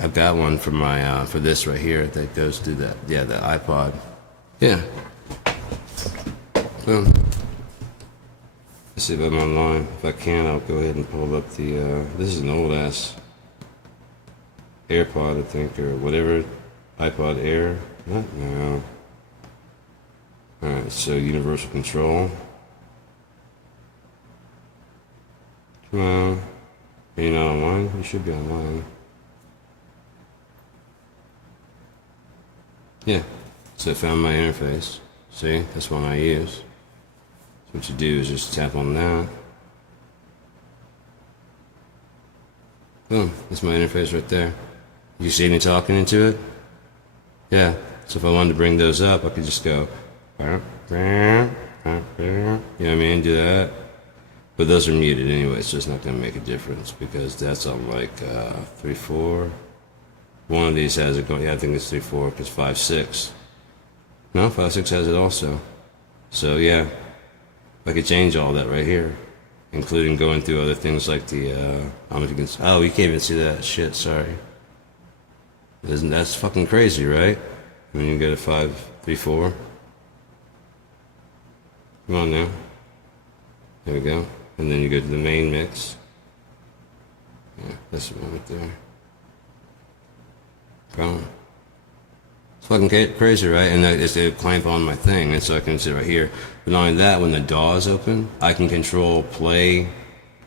I've got one for my for this right here that goes through that. Yeah, the iPod. Yeah. Boom. Let's see if I'm online. If I can, I'll go ahead and pull up the. This is an old ass AirPod, I think, or whatever. iPod Air. What? No. Alright, so universal control. Come on. Are you not online? You should be online. Yeah. So I found my interface. See? That's one I use. So what you do is just tap on that. Boom. That's my interface right there. You see me talking into it? Yeah. So if I wanted to bring those up, I could just go. You know what I mean? Do that. But those are muted anyway, so it's not going to make a difference because that's on like 3.4. One of these has it going. Yeah, I think it's 3.4 because 5.6. No, 5.6 has it also. So yeah, I could change all that right here, including going through other things like the. I don't know if you can. Oh, you can't even see that shit. Sorry. Isn't that's fucking crazy, right? I mean, you get a 5.3.4. Come on now. There we go. And then you go to the main mix. Yeah, that's the one right there. Boom. It's fucking crazy, right? And it's a clamp on my thing, and so I can sit right here. But not only that, when the DAW is open, I can control play. Let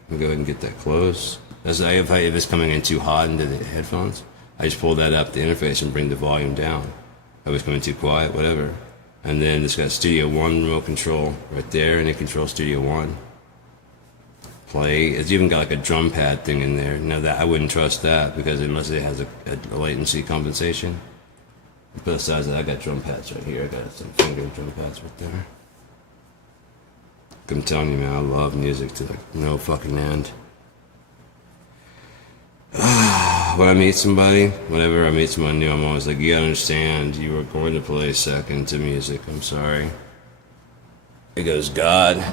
me go ahead and get that close. If it's coming in too hot into the headphones, I just pull that up the interface and bring the volume down. If it was coming too quiet, whatever. And then it's got Studio One remote control right there, and it controls Studio One. Play. It's even got like a drum pad thing in there. Now that I wouldn't trust that because unless it has a latency compensation. But besides that, I got drum pads right here. I got some finger drum pads right there. I'm telling you, man, I love music to like no fucking end. When I meet somebody, whenever I meet someone new, I'm always like, you gotta understand, you were going to play second to music. I'm sorry. It goes God,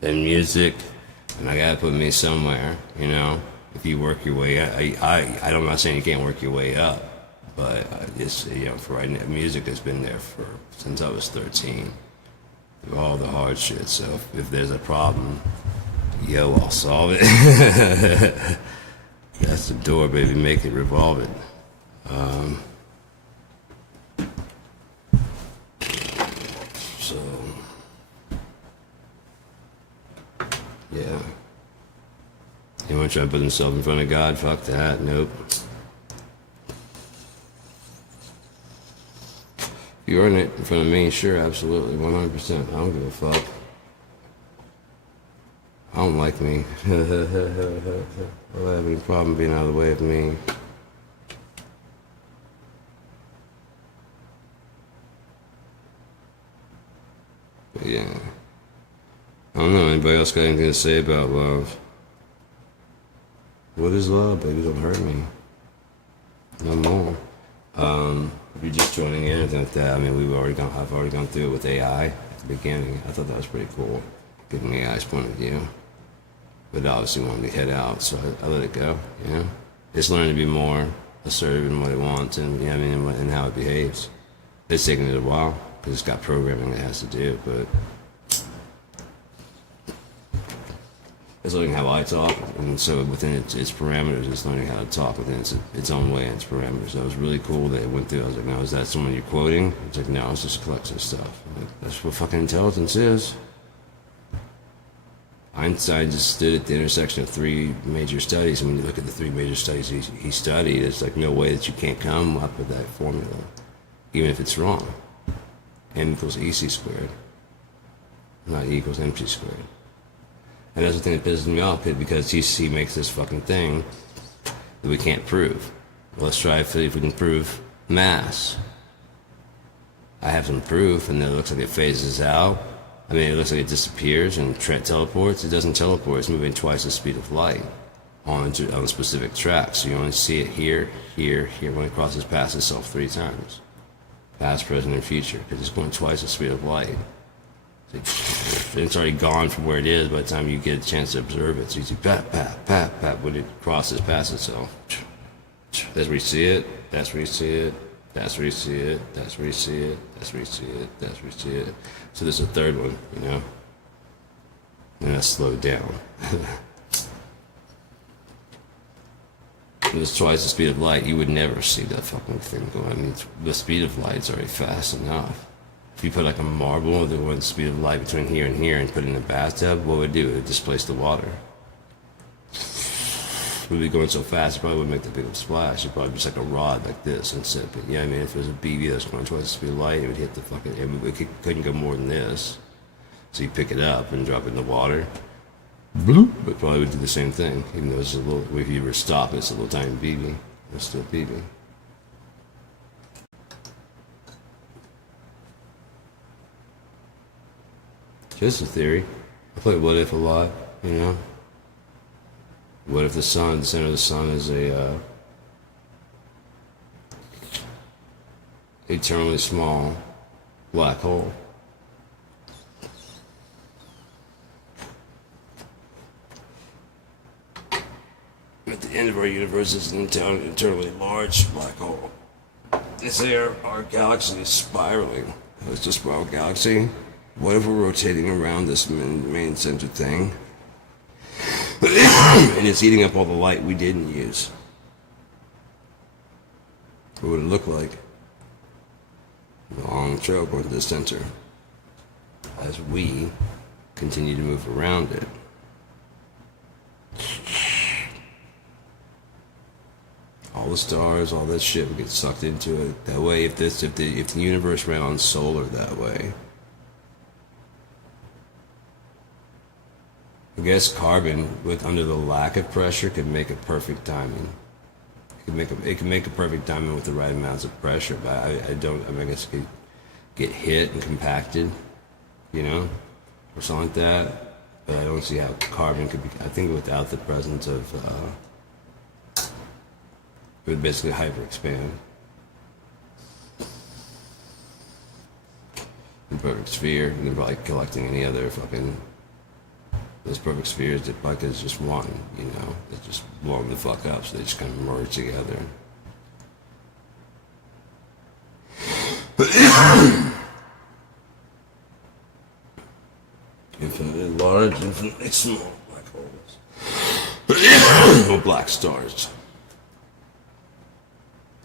then music, and I gotta put me somewhere, you know? If you work your way up, I'm not saying you can't work your way up, but it's, you know, for right now, music has been there since I was 13. Through all the hard shit, so if there's a problem, yo, I'll solve it. That's the door, baby. Make it, revolve it. So, yeah. You want to try to put himself in front of God? Fuck that. Nope. You earn it in front of me? Sure, absolutely. 100%. I don't give a fuck. I don't like me. I don't have any problem being out of the way of me. But yeah. I don't know. Anybody else got anything to say about love? What is love, baby? Don't hurt me. No more. If you're just joining in or anything like that, I mean, I've already gone through it with AI at the beginning. I thought that was pretty cool, giving AI's point of view. But it obviously wanted me to head out, so I let it go, you know? It's learning to be more assertive in what it wants and, you know, I mean, and how it behaves. It's taken it a while, because it's got programming it has to do, but it's learning how I talk, and so within its parameters, it's learning how to talk within its own way and its parameters. So it was really cool that it went through. I was like, no, is that someone you're quoting? It's like, no, it's just collecting stuff. I'm like, that's what fucking intelligence is. Einstein just stood at the intersection of three major studies, and when you look at the three major studies he studied, it's like no way that you can't come up with that formula, even if it's wrong. M equals EC squared, not E equals MC squared. And that's the thing that pisses me off, because he makes this fucking thing that we can't prove. Let's try to see if we can prove mass. I have some proof, and then it looks like it phases out. I mean, it looks like it disappears and teleports. It doesn't teleport. It's moving twice the speed of light on a specific track. So you only see it here, here, here when it crosses past itself 3 times. Past, present, and future, because it's going twice the speed of light. It's already gone from where it is by the time you get a chance to observe it. So you see pat, pat, pat, pat when it crosses past itself. That's where you see it. That's where you see it. That's where you see it. That's where you see it. That's where you see it. That's where you see it. So there's a third one, you know? And that's slowed down. If it was twice the speed of light, you would never see that fucking thing going. I mean, the speed of light's already fast enough. If you put like a marble that went the speed of light between here and put it in a bathtub, what would it do? It would displace the water. It would be going so fast, it probably wouldn't make that big of a splash. It'd probably be just like a rod like this and sit. But yeah, I mean, if it was a BB that was going twice the speed of light, it would hit the fucking, it couldn't go more than this. So you pick it up and drop it in the water. Bloop. But it probably would do the same thing, even though it's a little, if you were to stop it, it's a little tiny BB. It's still BB. Just a theory. I play What If a lot, you know? What if the sun, the center of the sun is a eternally small black hole? At the end of our universe is an eternally large black hole. They say our galaxy is spiraling. It's a spiral galaxy. What if we're rotating around this main center thing? And it's eating up all the light we didn't use. What would it look like? A long trail going to the center as we continue to move around it. All the stars, all that shit would get sucked into it. That way, if the universe ran on solar that way, I guess carbon, under the lack of pressure, could make a perfect diamond. It could make a perfect diamond with the right amounts of pressure, but I guess it could get hit and compacted, you know, or something like that. But I don't see how carbon could be. I think without the presence of, it would basically hyper expand. In perfect sphere, and then probably collecting any other fucking. Those perfect spheres that like is just one, you know, they just blow them the fuck up, so they just kind of merge together. Infinitely large, infinitely small black holes. Or black stars.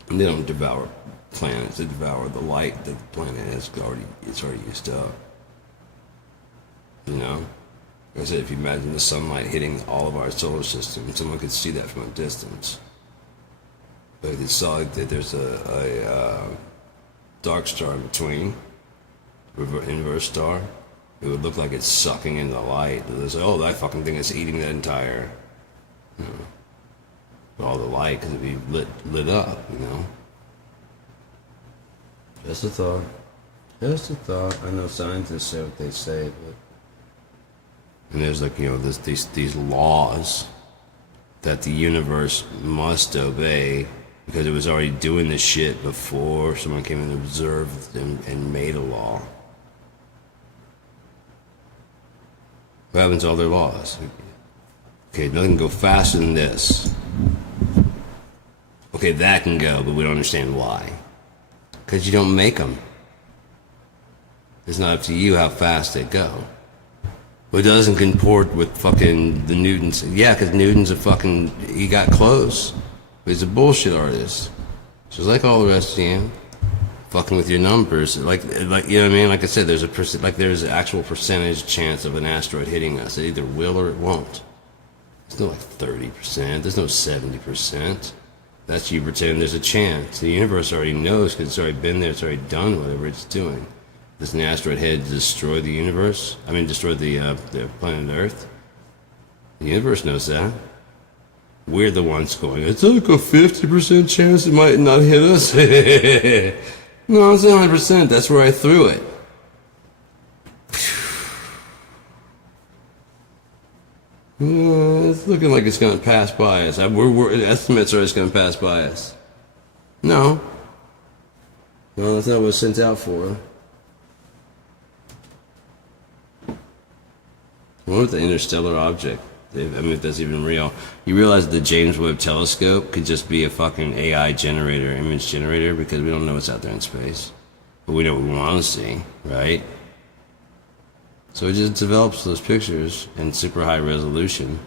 And they don't devour planets, they devour the light that the planet has already used up. You know? Like I said, if you imagine the sunlight hitting all of our solar system, someone could see that from a distance. But if they saw that there's a dark star in between, inverse star, it would look like it's sucking in the light. It's like, oh, that fucking thing is eating that entire, you know, all the light because it'd be lit up, you know. Just a thought. Just a thought. I know scientists say what they say, but. And there's like, you know, these laws that the universe must obey because it was already doing this shit before someone came and observed and made a law. What happens to all their laws? Okay, nothing can go faster than this. Okay, that can go, but we don't understand why. Because you don't make them. It's not up to you how fast they go. But it doesn't comport with fucking the Newtons. Yeah, because Newton's he got close. But he's a bullshit artist. Just like all the rest of you. Fucking with your numbers. Like you know what I mean? Like I said, there's an actual percentage chance of an asteroid hitting us. It either will or it won't. There's no like 30%. There's no 70%. That's you pretend there's a chance. The universe already knows because it's already been there. It's already done whatever it's doing. Does an asteroid head destroy the universe? I mean, destroy the planet Earth? The universe knows that. We're the ones going, it's like a 50% chance it might not hit us. No, it's 100%. That's where I threw it. It's looking like it's going to pass by us. Estimates are it's going to pass by us. No. No, that's not what it was sent out for. I wonder if the interstellar object, if that's even real. You realize the James Webb Telescope could just be a fucking AI generator, image generator, because we don't know what's out there in space. But we know what we want to see, right? So it just develops those pictures in super high resolution.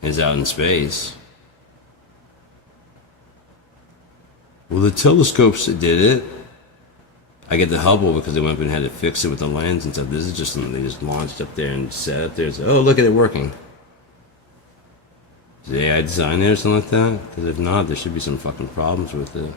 It's out in space. Well, the telescopes that did it, I get the Hubble because they went up and had to fix it with the lens and stuff. This is just something they just launched up there and set up there and said, oh, look at it working. Is the AI design there or something like that? Because if not, there should be some fucking problems with it.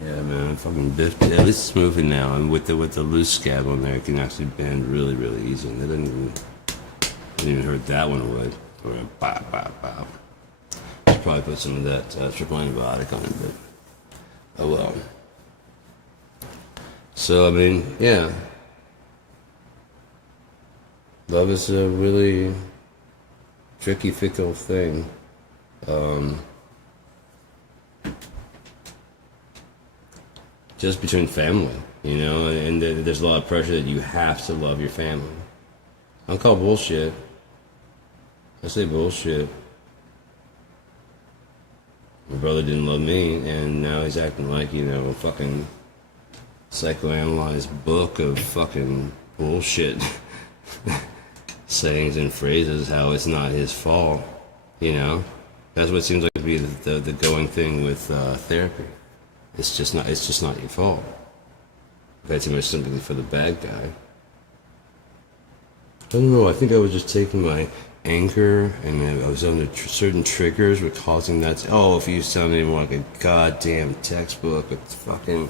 Yeah, man, I fucking biffed it. At least it's moving now, and with the loose scab on there, it can actually bend really, really easy. And I didn't even hurt that one would. Or bop, bop, bop. Should probably put some of that triple antibiotic on it, but oh well. So I mean, yeah, love is a really tricky, fickle thing. Just between family, you know, and there's a lot of pressure that you have to love your family. I don't call bullshit. I say bullshit. My brother didn't love me, and now he's acting like, you know, a fucking psychoanalyzed book of fucking bullshit sayings and phrases, how it's not his fault, you know? That's what seems like to be the going thing with therapy. It's just not your fault. I've had too much sympathy for the bad guy. I don't know, I think I was just taking my anger and I was under certain triggers were causing that to, oh, if you sounded like a goddamn textbook, it's fucking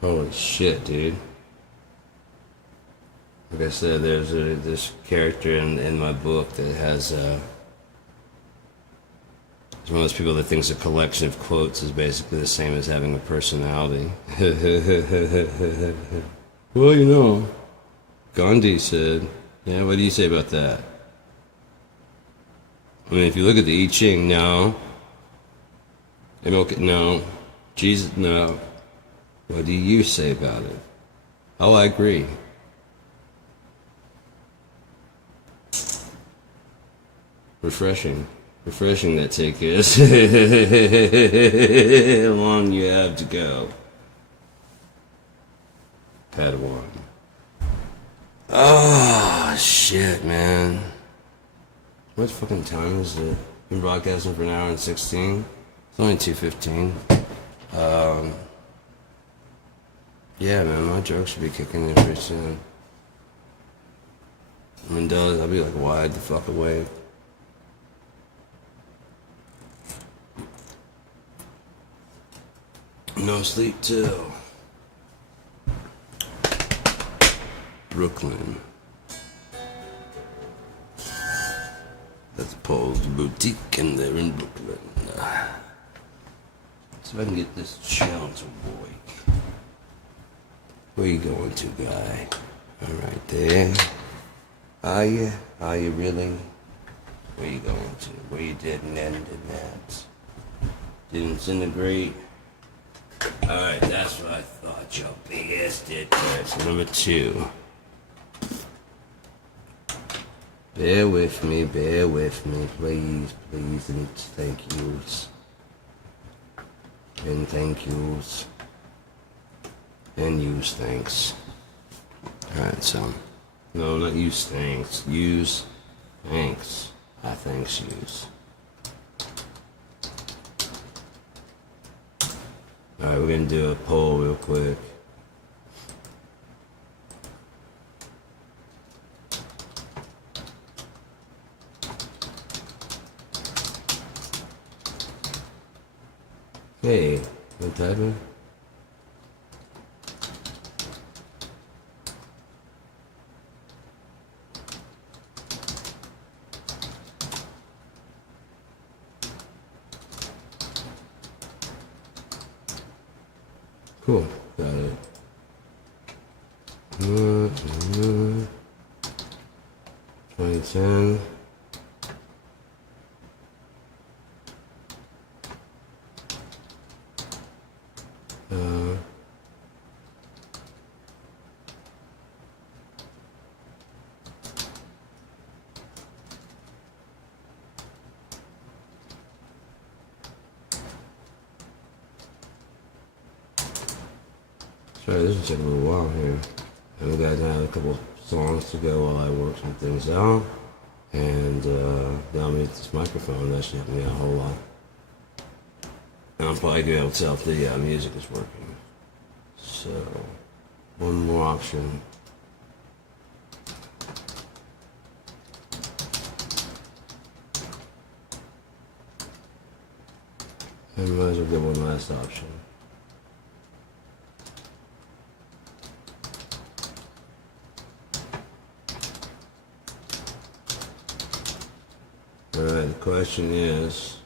holy shit, dude. Like I said, there's this character in my book that has it's one of those people that thinks a collection of quotes is basically the same as having a personality. Well, you know, Gandhi said, yeah, what do you say about that? I mean, if you look at the I Ching, no. MLK, no. Jesus, no. What do you say about it? Oh, I agree. Refreshing that take is. How long you have to go. Padawan. Oh, shit, man. What fucking time is it? Been broadcasting for an hour and 16. It's only 2:15. Yeah, man, my drugs should be kicking in pretty soon. When it does, I'll be like wide the fuck awake. No sleep till Brooklyn. That's Paul's Boutique, and they're in Brooklyn. So if I can get this challenge boy. Where you going to, guy? All right, there. Are you? Are you really? Where you going to? Where you didn't end in that? Didn't disintegrate. Alright, that's what I thought. Your big ass did. Alright, so number 2. Bear with me, please, and thank yous. And thank yous. And use thanks. Alright, so. No, not use thanks. Use thanks. I thanks yous. Alright, we're gonna do a poll real quick. Hey, what typing? Cool, got it. 2010. Sorry, this will take a little while here. And we got down a couple songs to go while I work some things out. And now I'm at this microphone. That should help me out a whole lot. And I'm probably gonna be able to tell if the music is working. So, one more option. I might as well get one last option. Alright, the question is,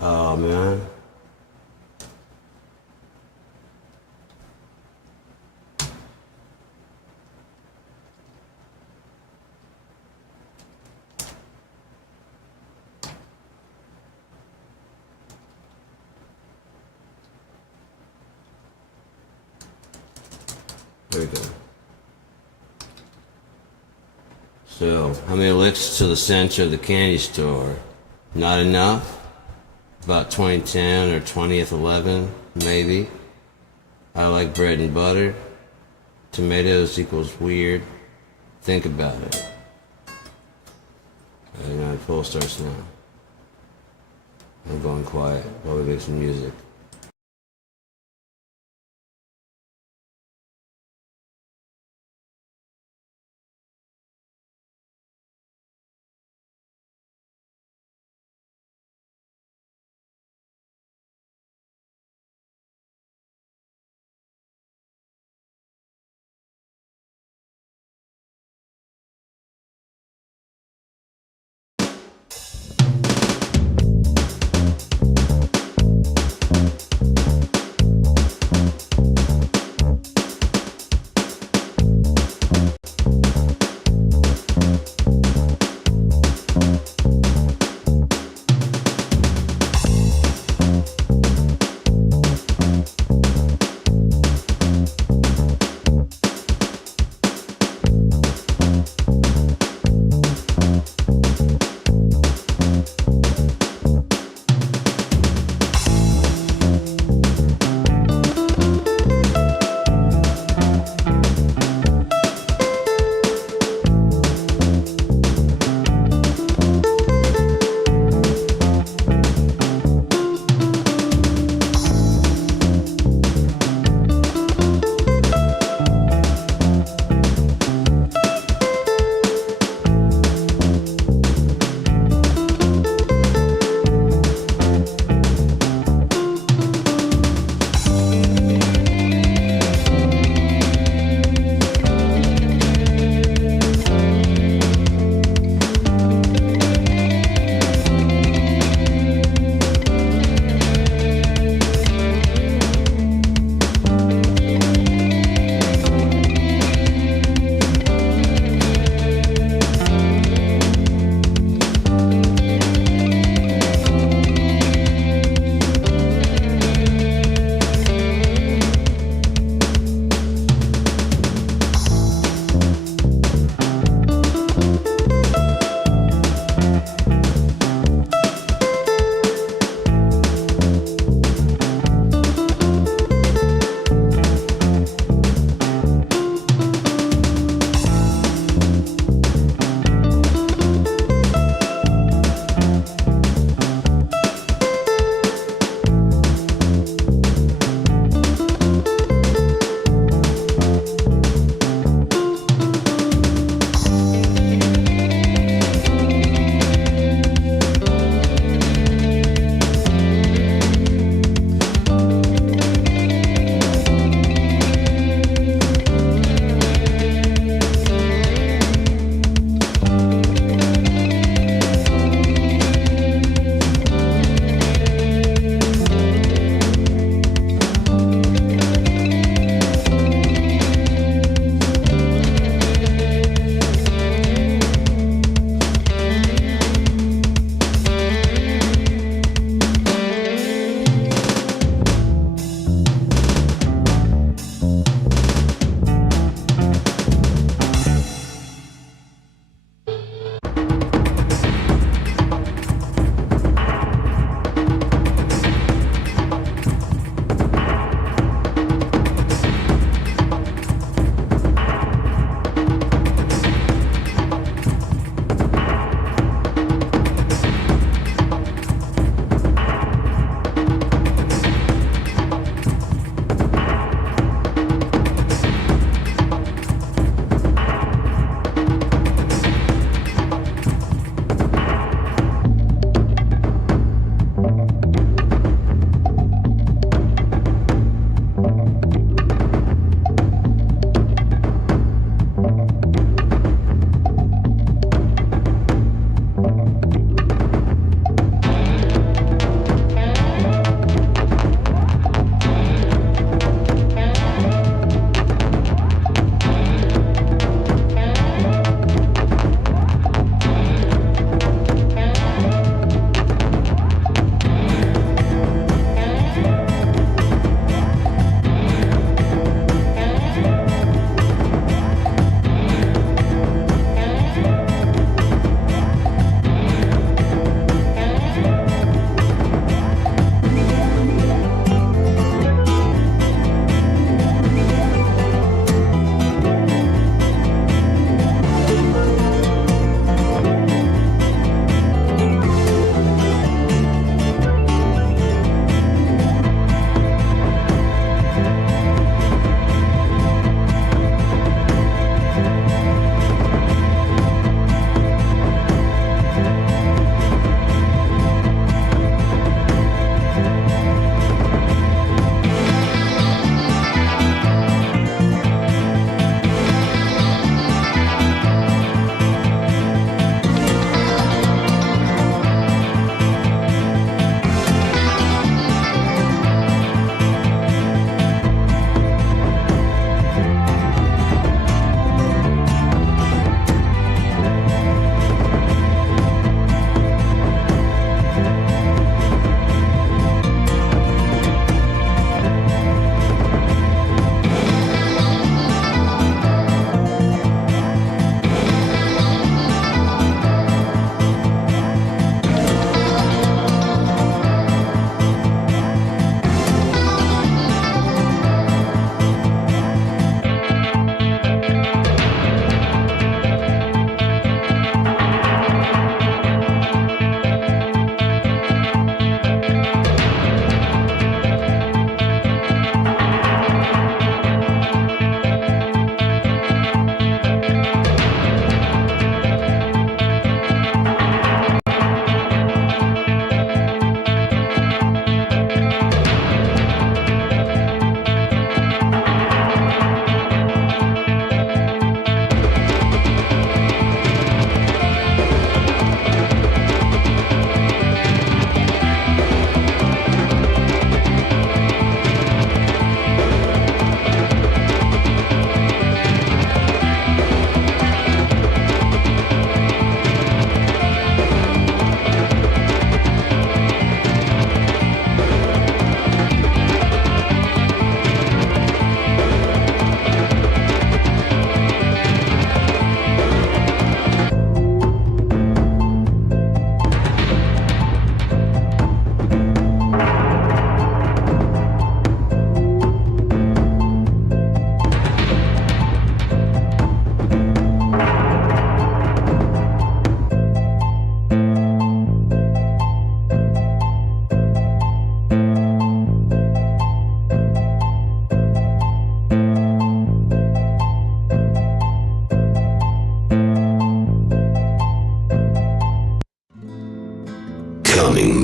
oh man. There we go. So, how many licks to the center of the candy store? Not enough? About 2010 or 20th 11, maybe. I like bread and butter. Tomatoes equals weird. Think about it. And my poll starts now. I'm going quiet while we make some music.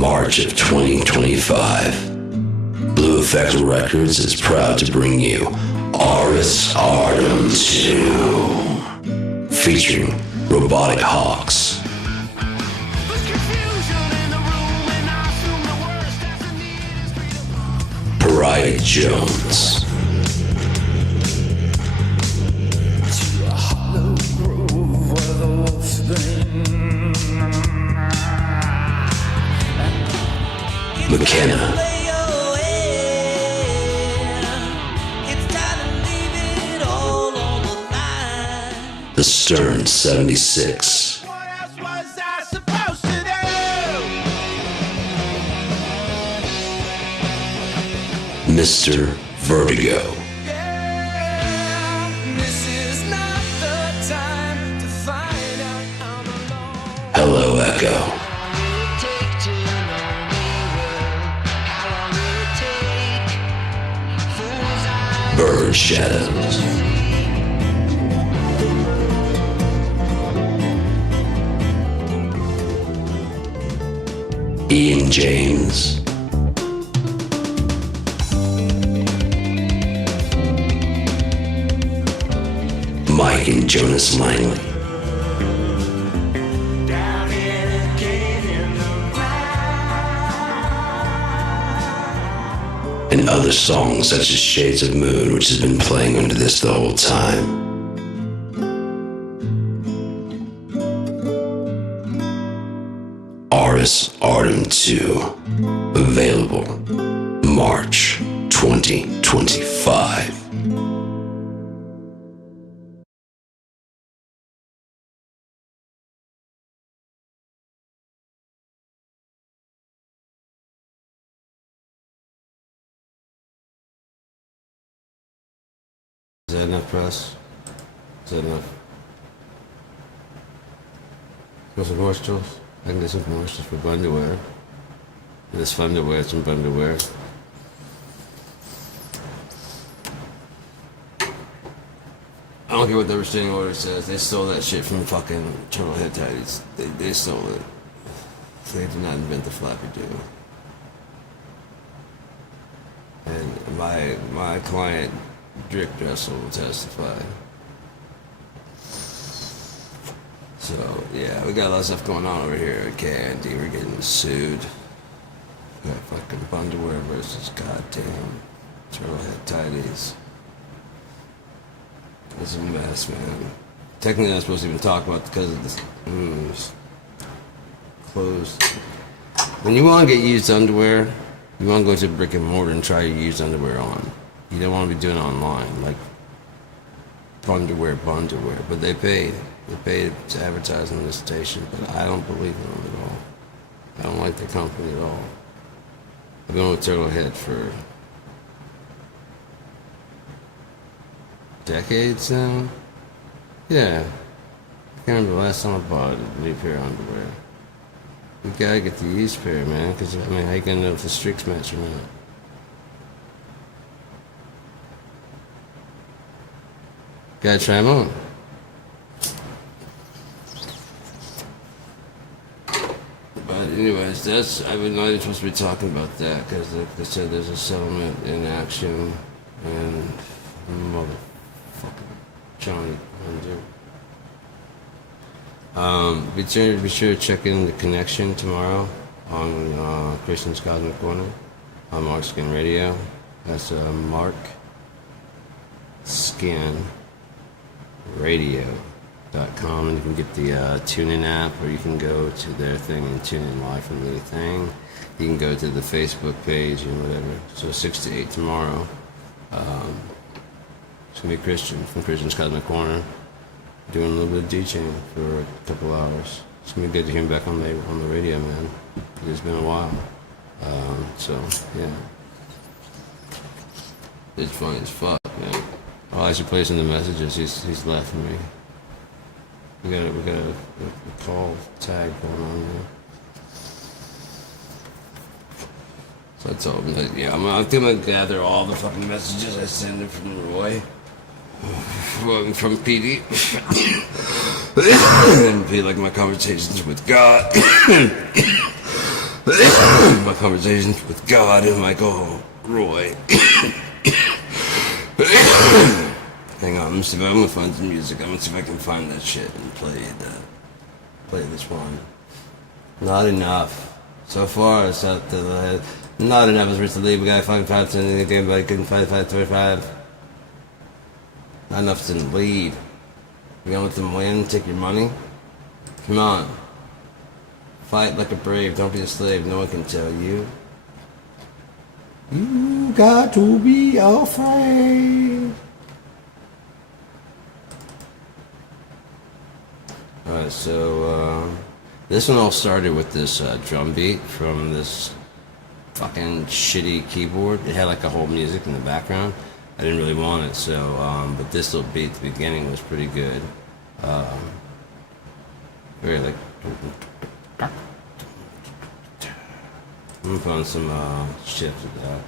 March of 2025. Blue Effect Records is proud to bring you Aris Ardum 2, featuring Robotic Hawks, Pariah Jones, McKenna, The Stern 76, Mr. Vertigo, Hello Echo, Bird Shadows, Ian James, Mike and Jonas Langley, and other songs such as Shades of Moon, which has been playing under this the whole time. Aris Ardum 2, available March 2025. Is that enough press? Is that enough? Want some horse tools? I can get some horse tools for underwear. This underwear, some underwear. I don't care what the restraining order says. They stole that shit from fucking Turtlehead Tighties. They stole it. They did not invent the floppy do. And my client, Drick Dressel, will testify. So, yeah, we got a lot of stuff going on over here at Candy. We're getting sued. We got fucking underwear versus goddamn Turtlehead Tighties. It's a mess, man. Technically, I'm not supposed to even talk about it because of this. It's closed. When you want to get used underwear, you want to go to brick and mortar and try your used underwear on. You don't want to be doing it online, like Bunderwear. But they pay to advertise on this station, but I don't believe in them at all. I don't like the company at all. I've been with Turtlehead for decades now. Yeah. I can't remember the last time I bought a new pair of underwear. You gotta get the used pair, man, because, I mean, how you gonna know if the streaks match or not? Gotta try them on. But anyways, I've been not even supposed to be talking about that, because like I said, there's a settlement in action, and motherfucking Johnny Under. Be sure to check in the Connection tomorrow on Christian's Cosmic Corner on Mark Skin Radio. That's Mark Skin Radio.com, and you can get the TuneIn app, or you can go to their thing and tune in live from their thing. You can go to the Facebook page and whatever. So 6 to 8 tomorrow. It's gonna be Christian from Christian's Cosmic Corner, doing a little bit of DJing for a couple hours. It's gonna be good to hear him back on the radio, man. It's been a while. So yeah, it's funny as fuck, man. I'll actually play some of the messages. He's laughing at me. We got a call tag going on there. So I told him that, yeah, I'm gonna gather all the fucking messages I send him from Roy, from PD, and be like my conversations with God. My conversations with God and Michael Roy. Hang on, let me see if I'm gonna find some music. I'm gonna see if I can find that shit and play this one. Not enough. So far, it's out to the head. Not enough is reached to leave. We gotta find 5 cents in the game, but I couldn't find 5.25. Not enough to leave. You gonna let them win? Take your money? Come on. Fight like a brave. Don't be a slave. No one can tell you. You got to be afraid. Alright, so, this one all started with this drum beat from this fucking shitty keyboard. It had like a whole music in the background. I didn't really want it, so, but this little beat at the beginning was pretty good. Very like. I'm gonna put on some shit with that.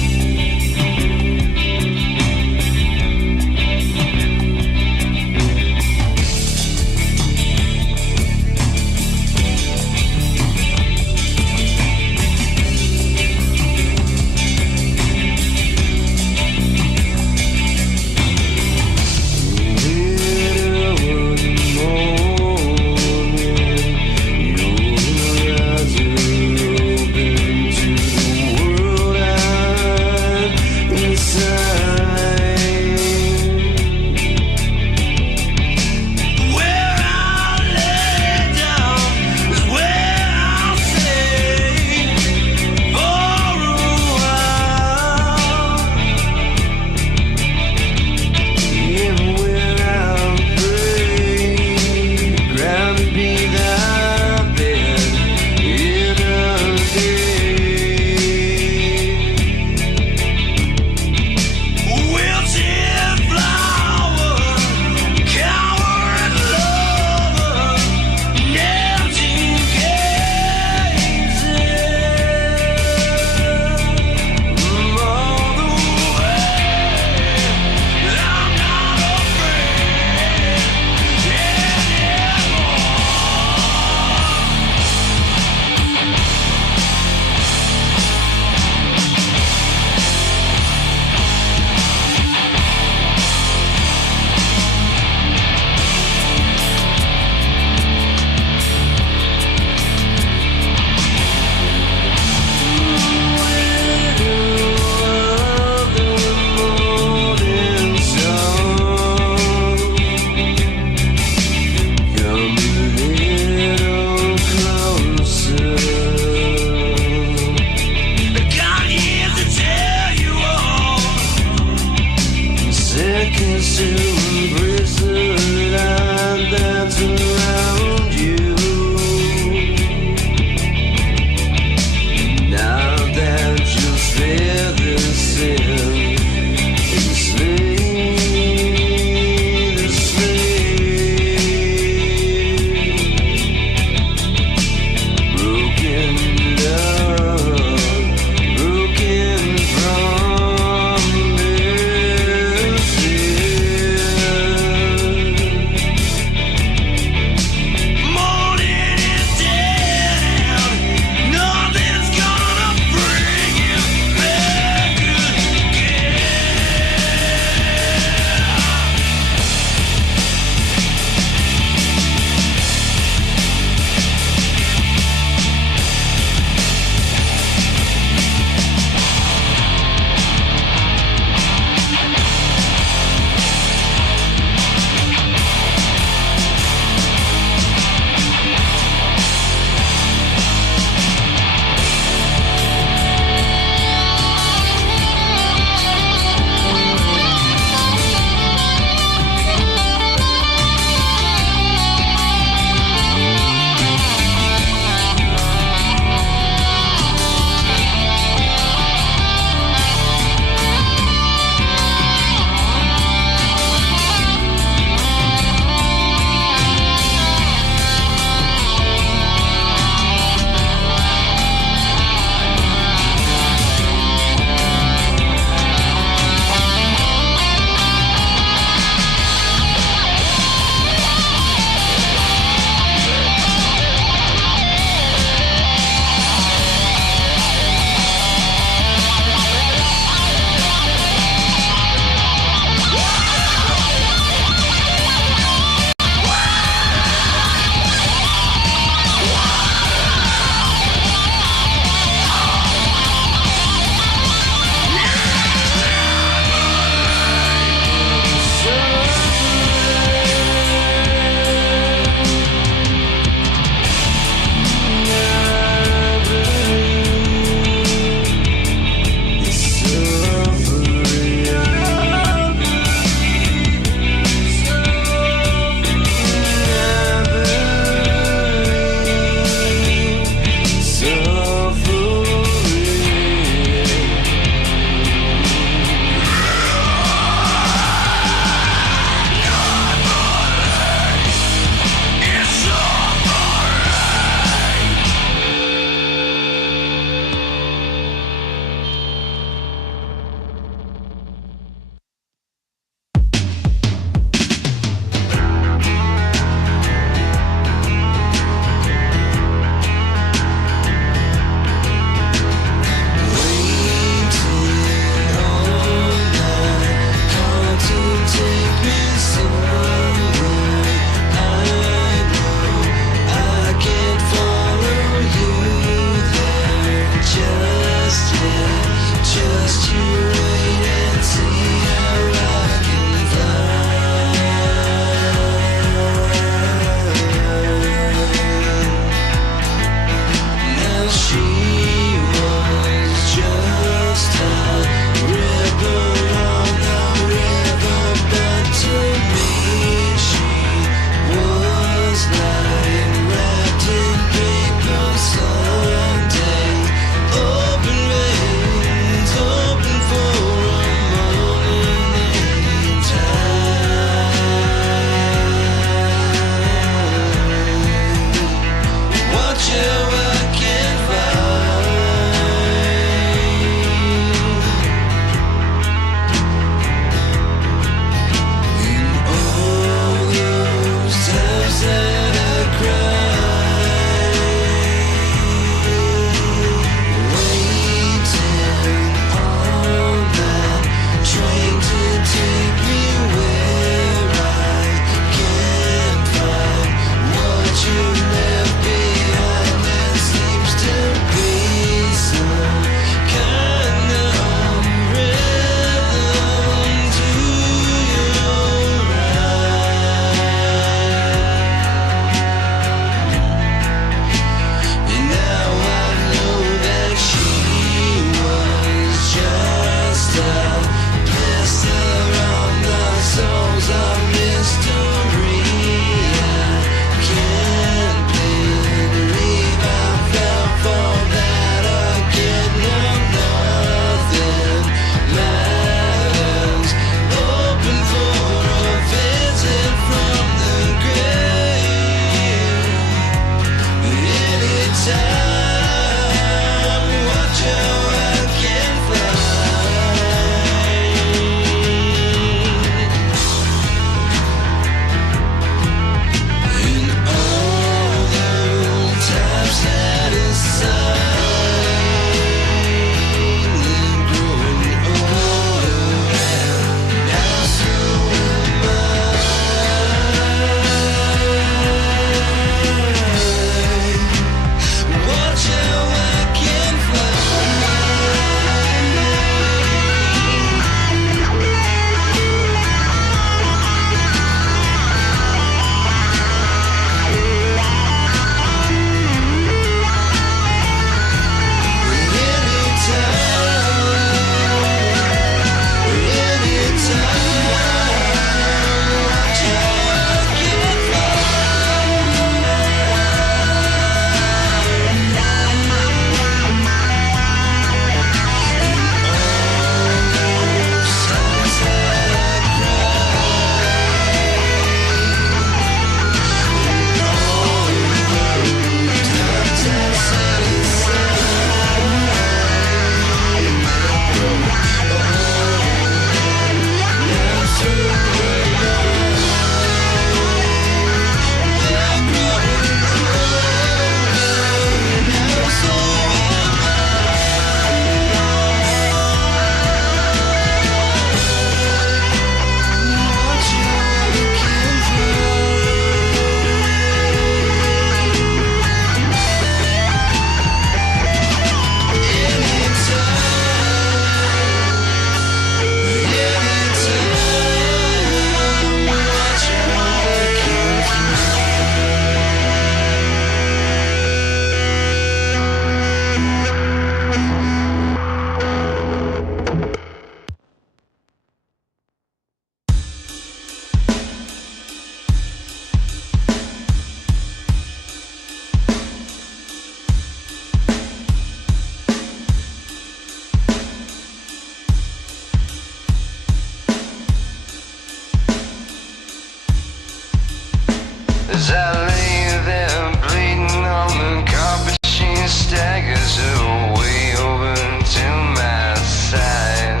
As I lay there bleeding on the carpet, she staggers away over to my side.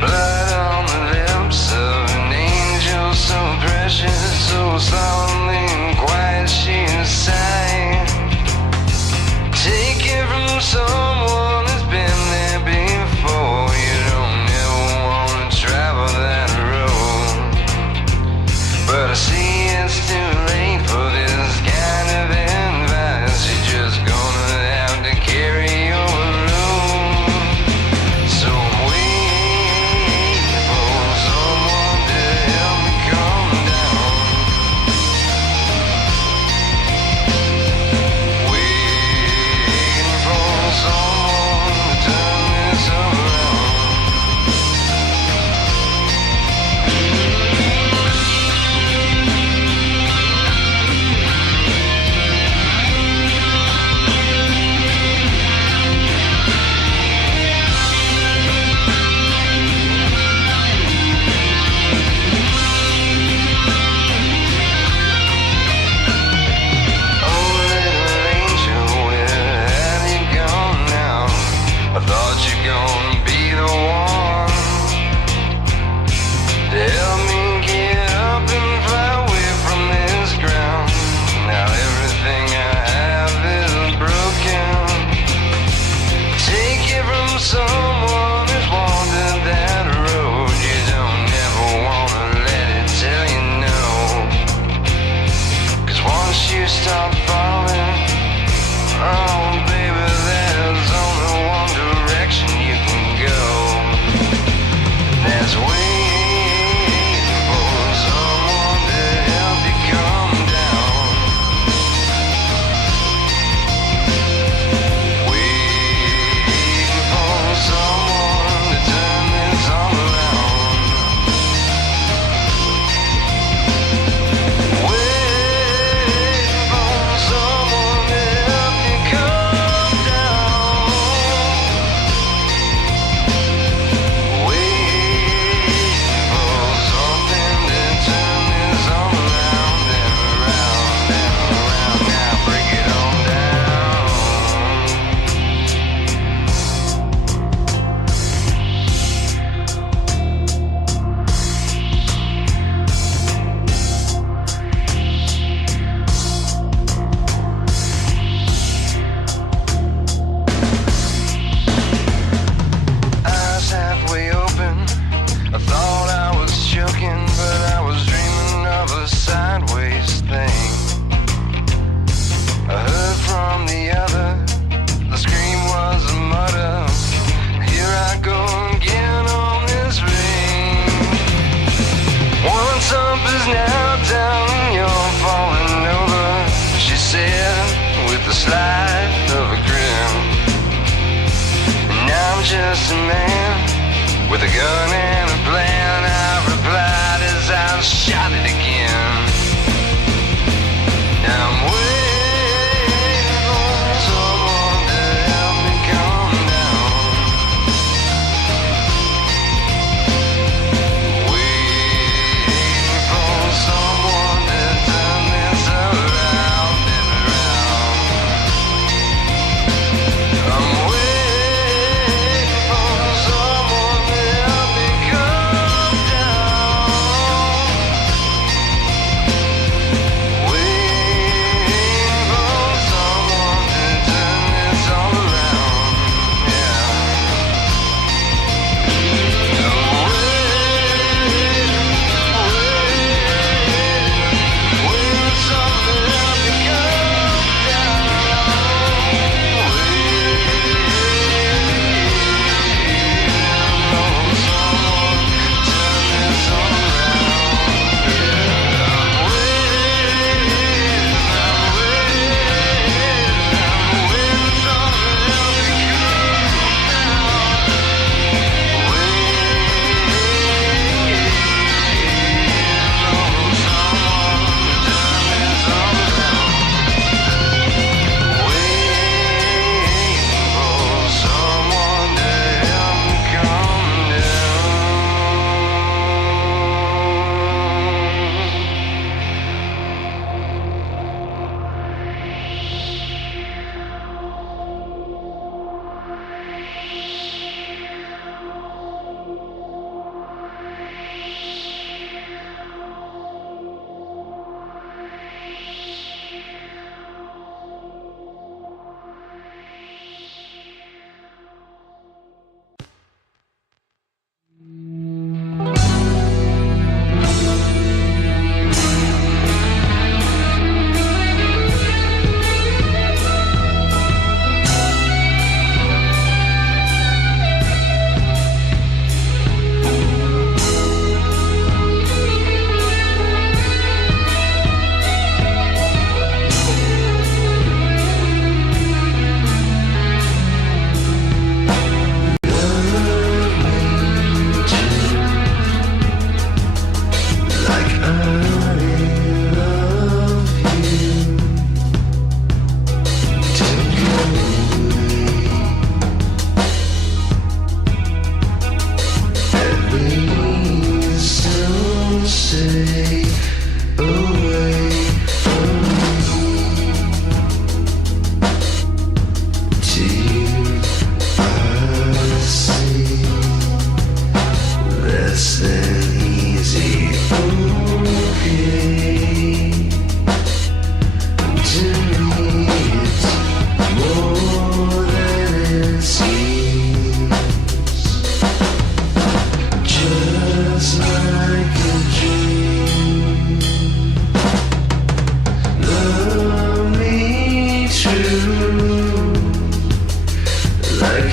Blood on the lips of an angel, so precious, so solemnly and quiet she sighed. Take it from someone who's been there before. You don't ever want to travel that road, but I see it's too late for this kind of advice. You're just gonna have to carry your load. So I'm waiting for someone to help me calm down. Waiting for someone to turn this around. Oh, little angel, where have you gone now? I thought you're gonna be the one to help me get up and fly away from this ground. Now everything I have is broken. Take it from someone who's wandered that road. You don't ever wanna let it tell you no. 'Cause you start falling, oh baby, there's only one direction you can go. That's waiting for someone to help you come down. Waiting for someone to turn this all around. Waiting for someone to help you come down. Waiting for something to turn this all around and around and around. Now break it on down. Eyes halfway open, I thought I was joking, but I was dreaming of a sideways thing. I heard from the other, the scream was a mutter. Here I go again on this ring. Once up is now down and you're falling over, she said with the slide of a grin. And I'm just a man with a gun and a plan. I replied as I shot it again. Now I'm waiting for someone to help me come down. Waiting for someone to turn this around and around. I'm waiting for someone to help me come down.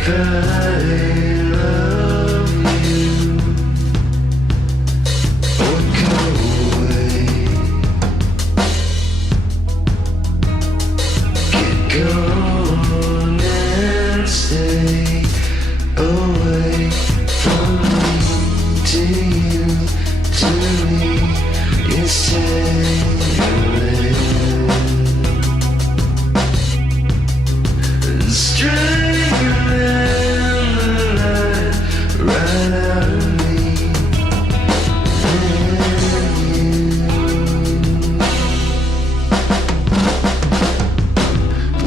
like I love you. Or go away. Get gone and stay away from me to you, to me. It's tangling and strangling the light right out of me and you.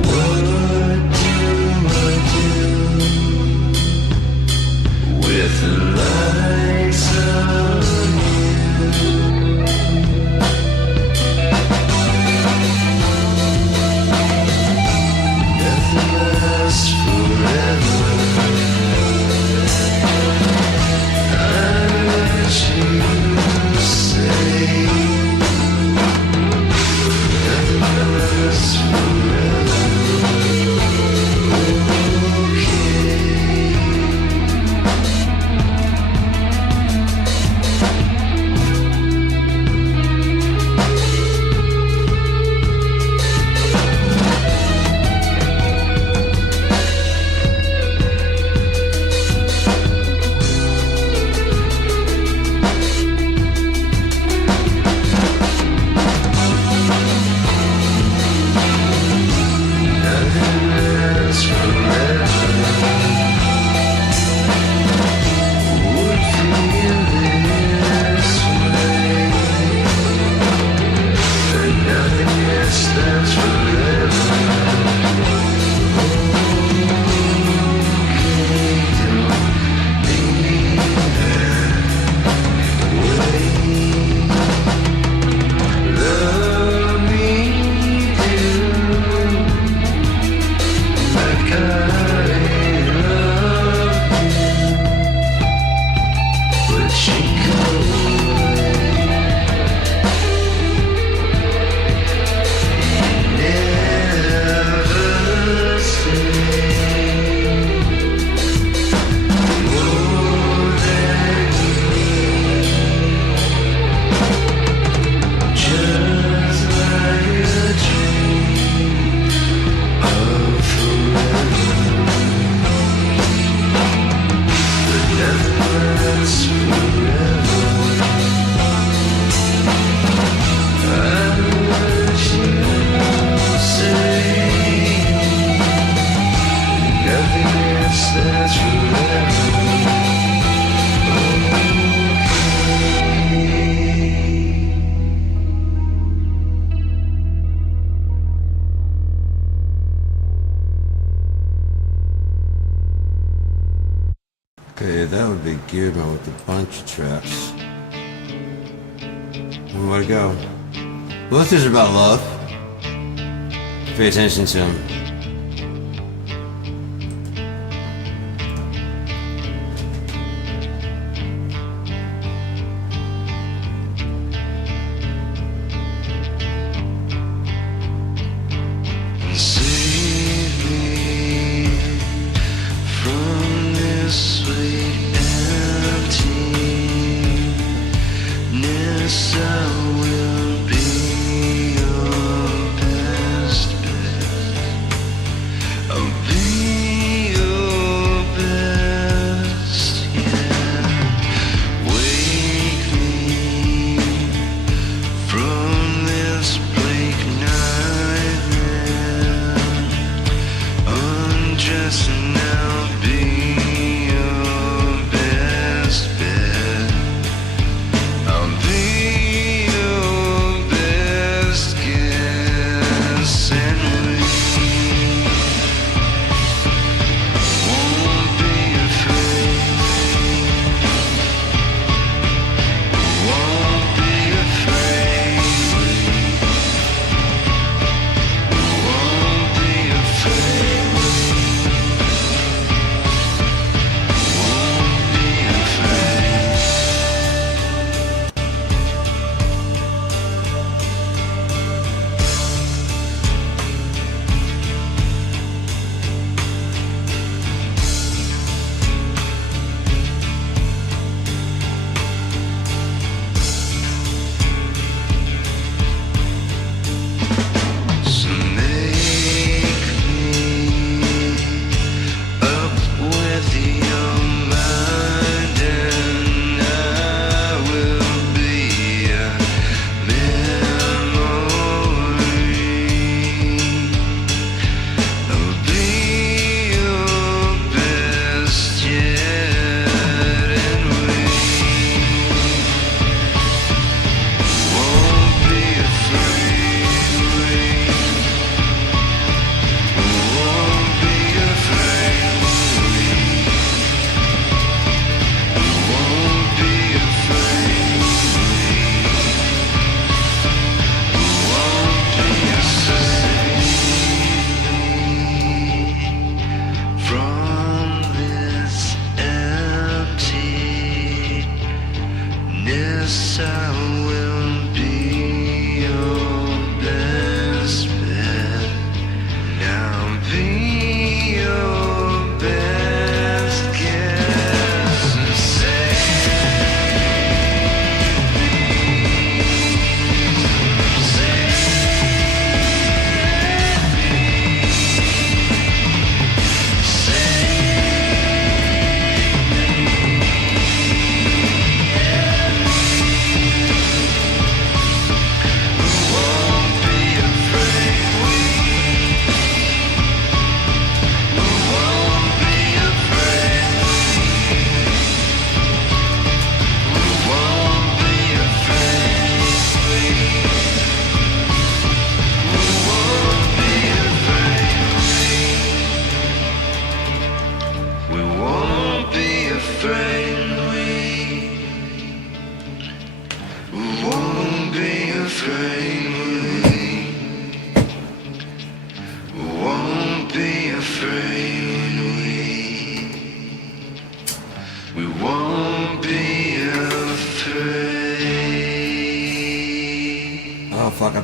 What do I do with the likes of you? Nothing lasts forever. I let you say nothing lasts forever. Okay. Nothing lasts forever. Would feel this way. And nothing else lasts forever. Okay, don't be that way. Love me do like I love you, but you go away. Never say more than me, just like a dream of forever. But nothing lasts forever. I let you say nothing else lasts forever. Okay, that would be Geared Man with a bunch of tracks. Where to go? Both these are about love. Pay attention to them. Save me from this sweet emptiness. I will be your best bet.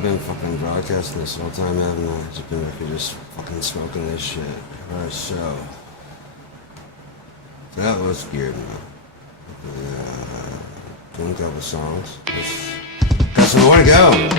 I've been fucking broadcasting this whole time, haven't I? Just fucking smoking this shit. Alright, so that was geared, man. Doing a couple songs. Got some more to go.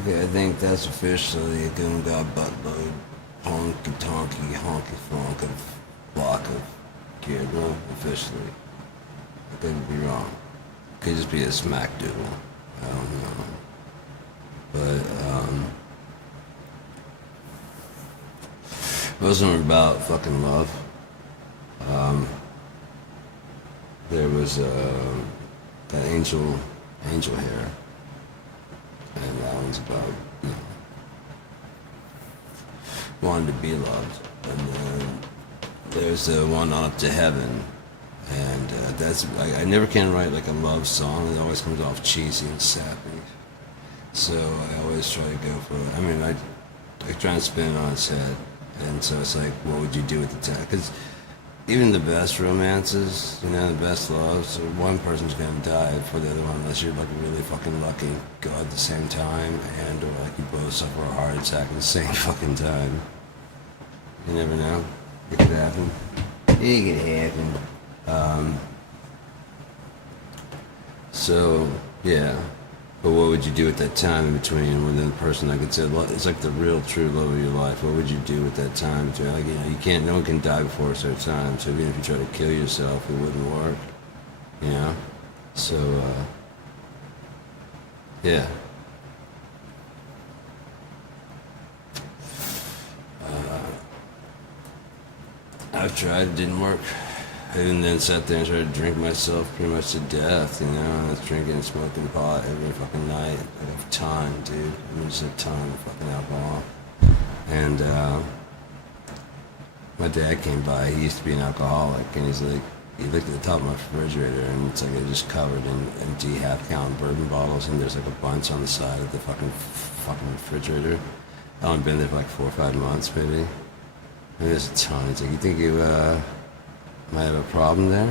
Okay, I think that's officially a Goon God buttload, honky tonky, honky flonk of block of geared one, officially. I could be wrong. Could just be a smack doodle. I don't know. But, most of them are about fucking love. There was, that angel hair. And that one's about, you know, wanting to be loved. And then there's the one on Up to Heaven. And that's, I never can write like a love song. It always comes off cheesy and sappy. So I always try to go for, I mean, I try and spin it on its head. And so it's like, what would you do at the time? Because even the best romances, you know, the best loves, one person's going to die for the other one unless you're like really fucking lucky and go at the same time, and or like you both suffer a heart attack at the same fucking time. You never know. It could happen. It could happen. So, yeah. But what would you do at that time in between when the person, like I said, it's like the real true love of your life. What would you do at that time between, like, you know, you can't, no one can die before a certain time. So even if you try to kill yourself, it wouldn't work. You know? So, yeah. I've tried, it didn't work. And then sat there and tried to drink myself pretty much to death, you know. I was drinking and smoking pot every fucking night, like a ton, dude. I mean, just a ton of fucking alcohol. And my dad came by. He used to be an alcoholic, and he's like, he looked at the top of my refrigerator, and it's like it's just covered in empty half-gallon bourbon bottles, and there's like a bunch on the side of the fucking refrigerator. I've only been there for like 4 or 5 months, maybe. And there's a ton. He's like, you think you might have a problem there?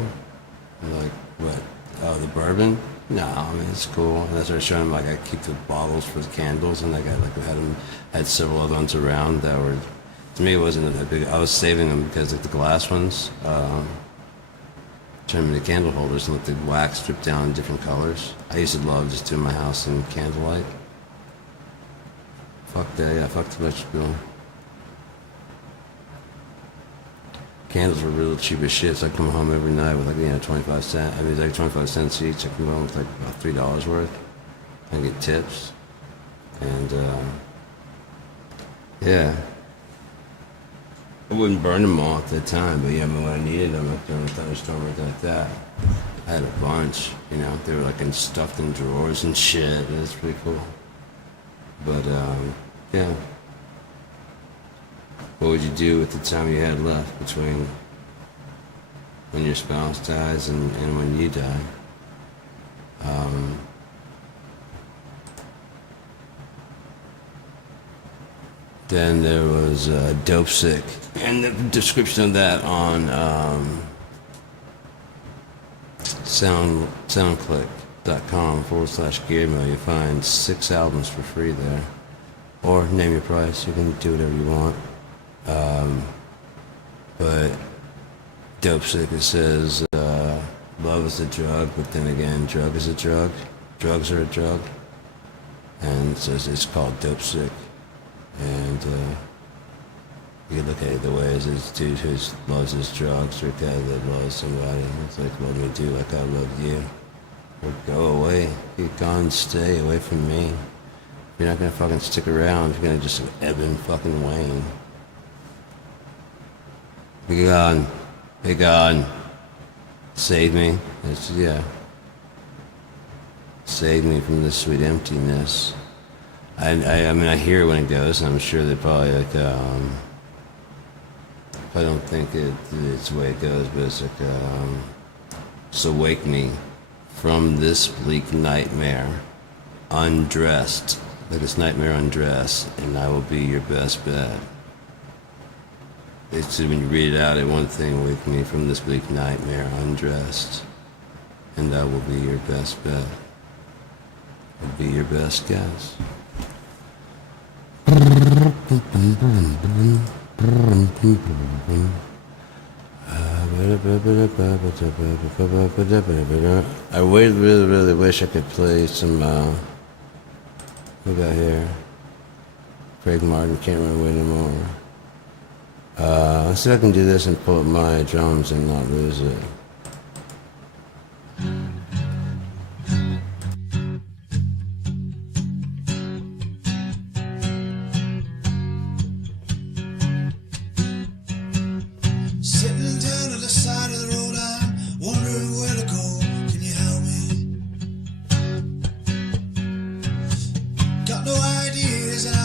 I'm like, what? Oh, the bourbon? No, I mean, it's cool. And I started showing him, like, I keep the bottles for the candles, and like, had several other ones around that were, to me, it wasn't that big. I was saving them because, like, the glass ones, turned them into candle holders and let the wax drip down in different colors. I used to love just doing my house in candlelight. Fuck that, yeah, fuck the vegetable. Candles were real cheap as shit, so I'd come home every night with like, you know, 25 cents. I mean, it's like 25 cents each. I'd come home with like about $3 worth. I'd get tips. And, yeah. I wouldn't burn them all at that time, but yeah, I mean, when I needed them, like during a thunderstorm or anything like that, I had a bunch, you know. They were like stuffed in drawers and shit. It was pretty cool. But, yeah. What would you do with the time you had left between when your spouse dies and when you die? Then there was Dope Sick. And the description of that on soundclick.com/Gearmill, you'll find 6 albums for free there. Or name your price, you can do whatever you want. But Dope Sick, it says, love is a drug, but then again, drug is a drug. Drugs are a drug. And it says it's called Dope Sick. And you can look at it the way as this dude who loves his drugs, or a guy that loves somebody. It's like, love me do like I love you. Or go away. Be gone, stay away from me. You're not gonna fucking stick around. You're gonna just ebb and fucking wane. Be gone. Be gone. Save me. It's, yeah. Save me from this sweet emptiness. I mean, I hear it when it goes, and I'm sure they probably, like, I don't think it's the way it goes, but it's like, so wake me from this bleak nightmare, undressed, like this nightmare undressed, and I will be your best bet. It's when you read it out, it one thing, wake me from this bleak nightmare, undressed, and I will be your best bet. I'll be your best guess. I really wish I could play some What we got here? Craig Martin, Can't Run Away No More. Let's see if I can do this and pull up my drums and not lose it. Sitting down at the side of the road, I'm wondering where to go. Can you help me? Got no ideas, and I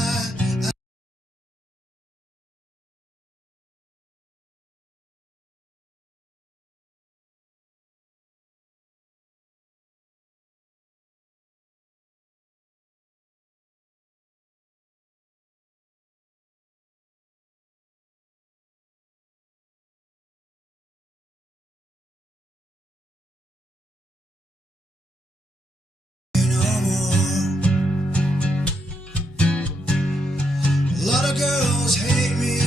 no more. A lot of girls hate me,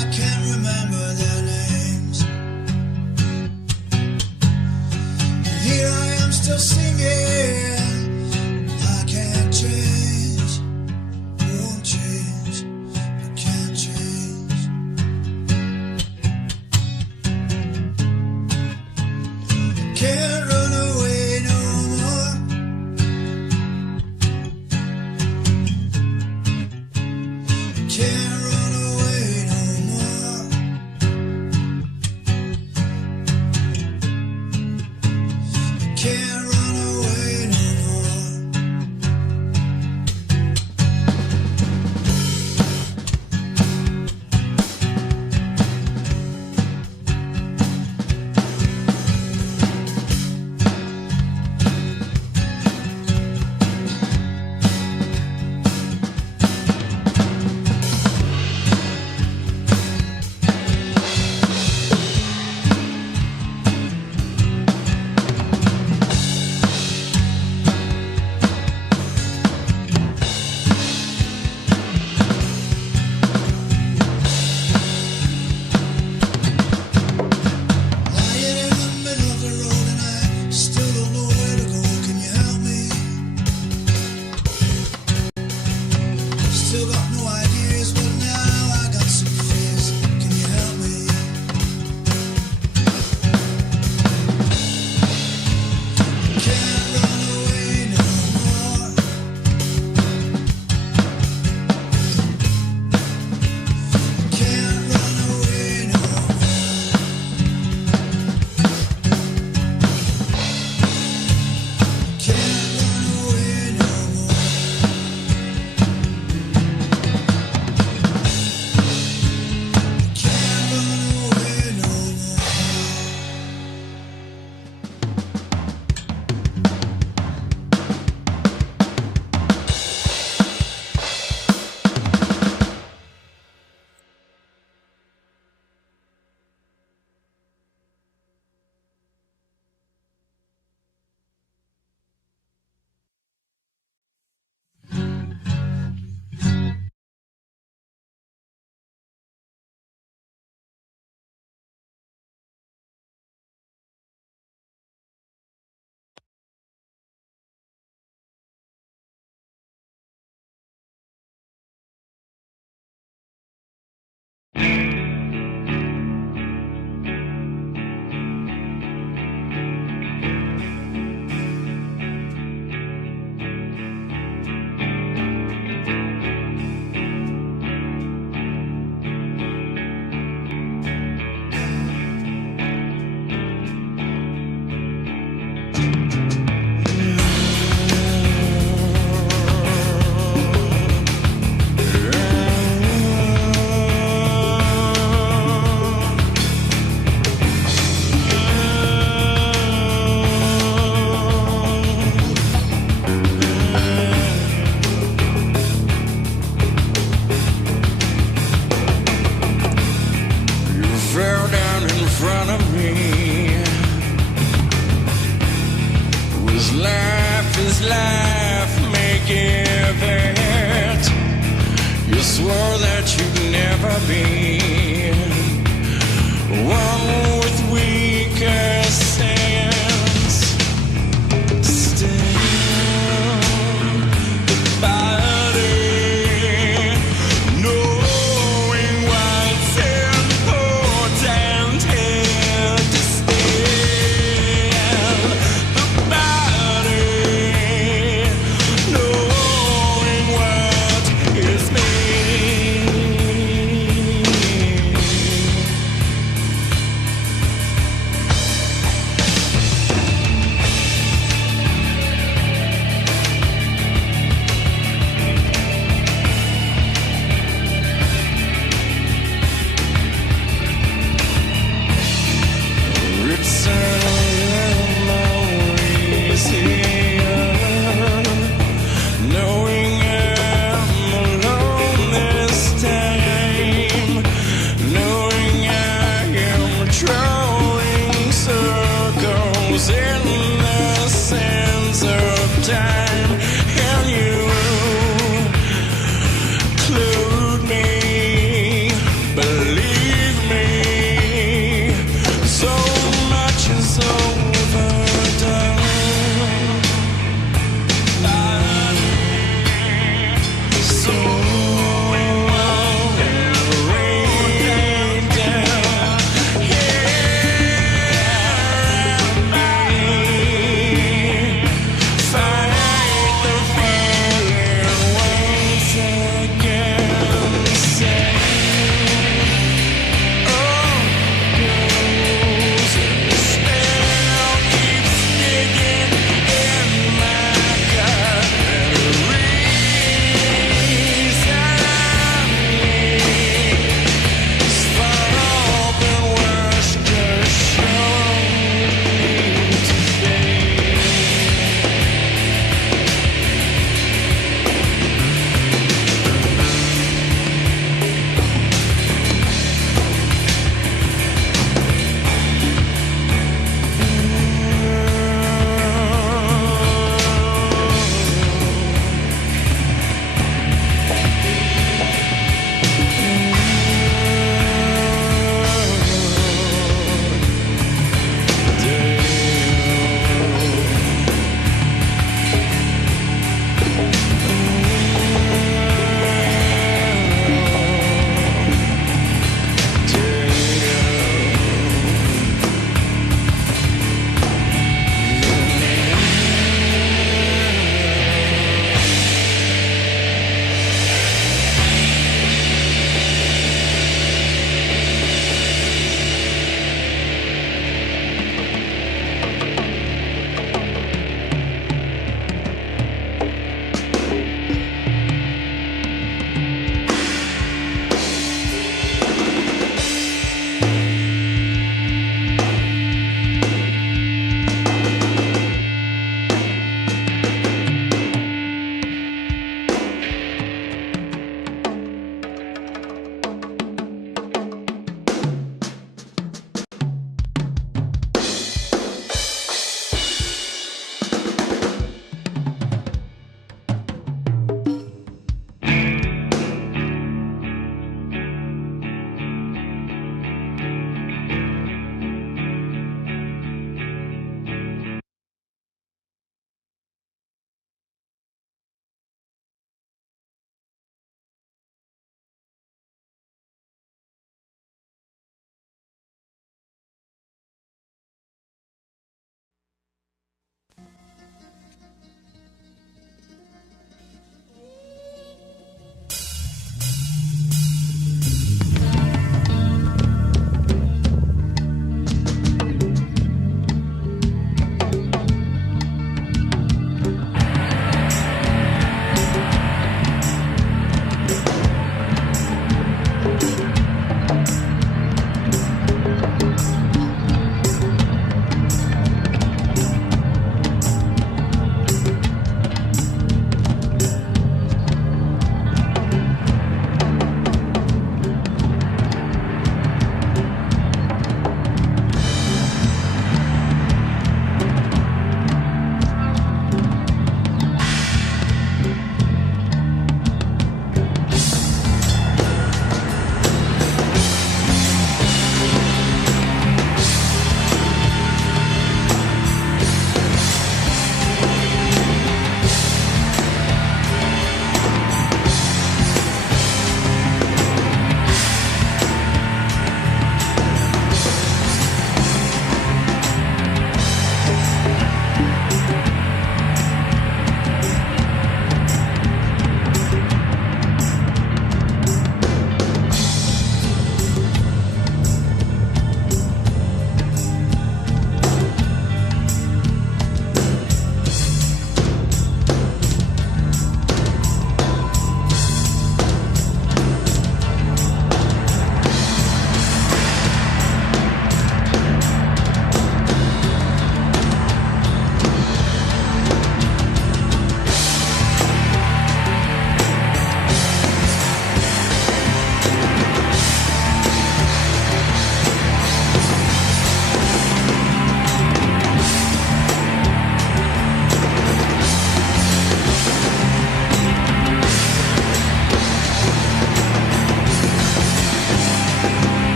I can't remember their names. And here I am still singing. I can't change, won't change, I can't change. Can't run away no more. Can't run away no more. Can't run away no more. Lying in the middle of the road and I still don't know where to go. Can you help me? Still got no ideas, but now I got some fears. Can you help me? Can't run away no more. Can't run away no more. Can't run away no more. Can't run away no more. You fell down in front of me. Was life, make it. You swore that you'd never be one with weaker sense. Still, goodbye.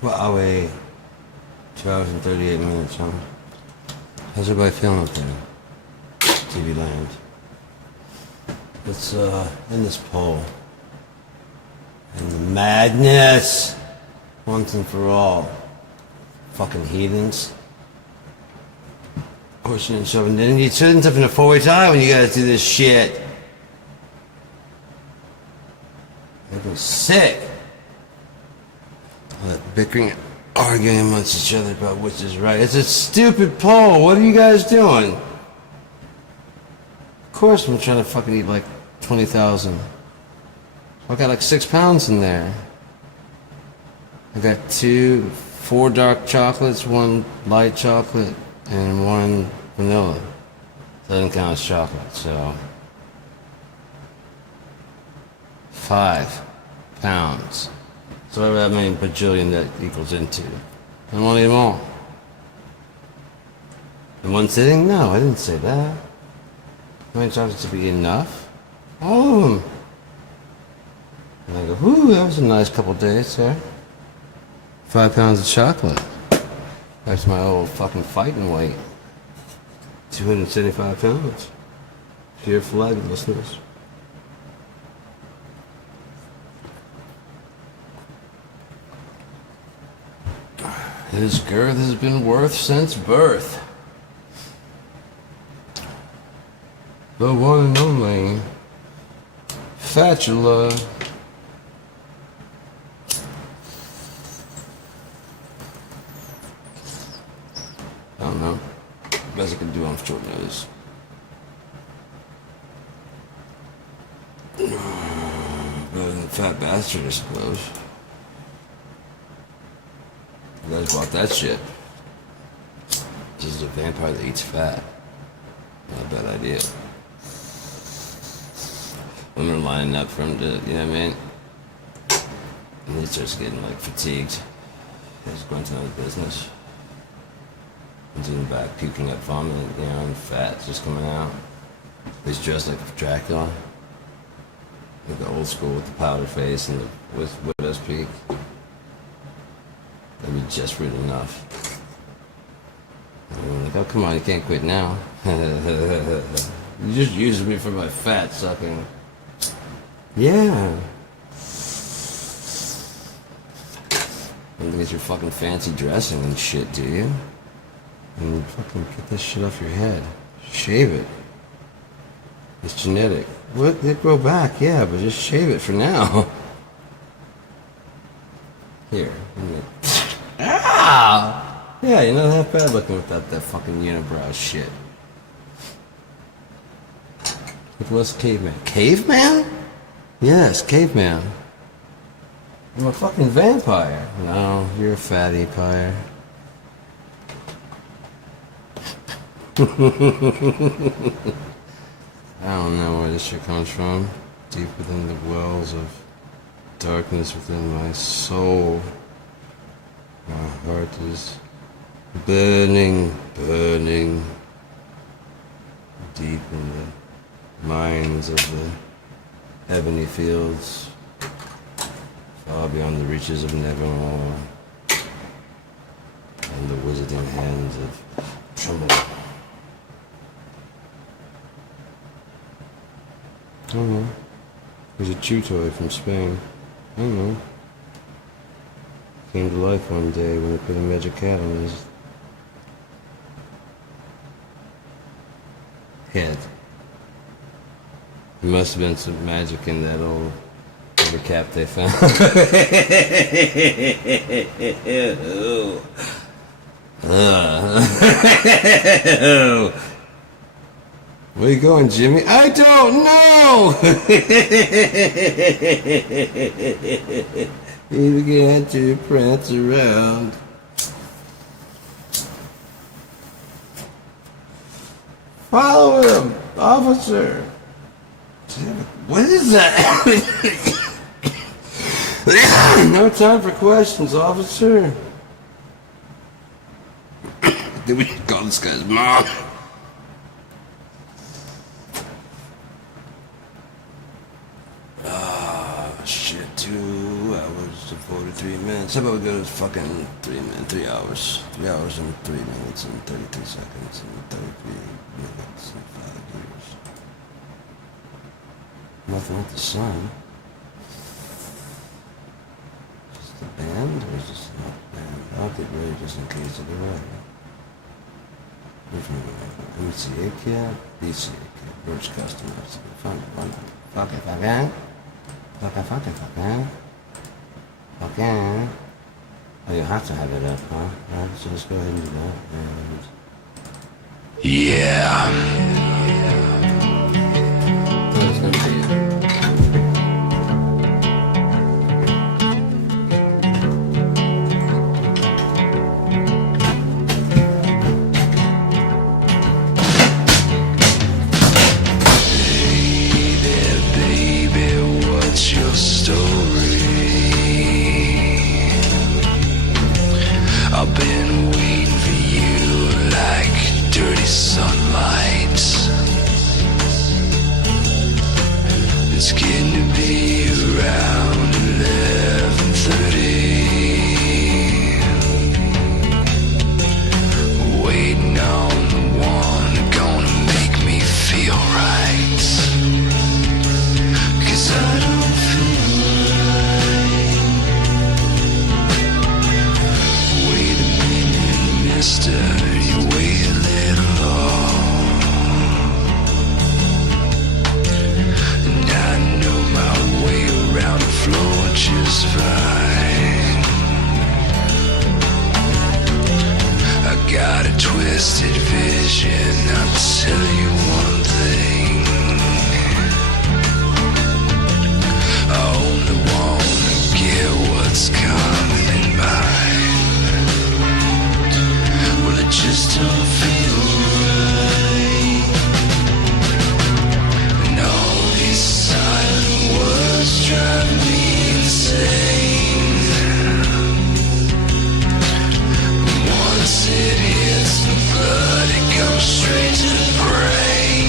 Wow, 2 hours and 38 minutes, huh? How's everybody feeling up there? TV land. Let's end this poll. And the madness, once and for all. Fucking heathens. Of course you didn't shove it in. You shouldn't have in a 4-way tie when you guys do this shit. Make me sick. All that bickering, arguing amongst each other about which is right. It's a stupid poll. What are you guys doing? Of course I'm trying to fucking eat like 20,000. I got like 6 pounds in there. I got 4 dark chocolates, 1 light chocolate, and 1 vanilla. Doesn't count as chocolate, so 5 pounds. So whatever that many bajillion that equals into. I don't want to eat them all. In one sitting? No, I didn't say that. How many chocolates would be enough? All of them. And I go, whoo, that was a nice couple days there. 5 pounds of chocolate. That's my old fucking fighting weight. 275 pounds. Pure flag, listeners. His girth has been worth since birth. The one and only Fatula. I don't know. Best I can do on short notice. Better than the fat bastard, I suppose. You guys bought that shit. This is a vampire that eats fat. Not a bad idea. Women are lining up for him to, you know what I mean? And he starts getting like fatigued. He's going to another business. He's in the back puking up vomit, you know, and fat's just coming out. He's dressed like Dracula. Like the old school with the powder face and the widow's peak. That'd be just rude enough. And I'm like, oh come on, you can't quit now. You just used me for my fat sucking. Yeah. Don't get your fucking fancy dressing and shit, do you? And fucking get this shit off your head. Shave it. It's genetic. What? They grow back, yeah, but just shave it for now. Here. Ah! Yeah, you're not half bad looking without that fucking unibrow shit. Look what's caveman. Caveman? Yes, caveman. I'm a fucking vampire. No, you're a fatty pyre. I don't know where this shit comes from. Deep within the wells of darkness within my soul. My heart is burning, burning. Deep in the mines of the ebony fields. Far beyond the reaches of Nevermore. And the wizarding hands of Trumbull. I don't know. There's a chew toy from Spain. I don't know. Came to life one day when they put a magic cat on his head. There must have been some magic in that old rubber cap they found. Where you going, Jimmy? I don't know! He began to prance around. Follow him, officer! What is that? No time for questions, officer. Did we call this guy's mom? shit, 2 hours and 43 minutes. How about we go to fucking 3 hours. 3 hours and 3 minutes and 33 seconds and 33 minutes and 5 years. Nothing with the sun. Just the band, or is this not the band? I'll get ready just in case of the weather. MCA kit, BCA kit, Birch Custom, that's fun. Fuck if I can. Fuck if I can. Oh, you have to have it up, huh? Alright, so let's go ahead and do that. And... Yeah. Oh, it's gonna be... I've been waiting for you like dirty sunlight. It's getting to be around 11:30. Waiting on the one gonna make me feel right. 'Cause I don't feel right. Wait a minute, mister, you wait a little long. And I know my way around the floor just fine. I got a twisted vision, I'll tell you one thing. I only wanna get what's coming in mine. Well, it just don't feel right. And all these silent words drive me insane. Once it hits the blood, it goes straight to the brain.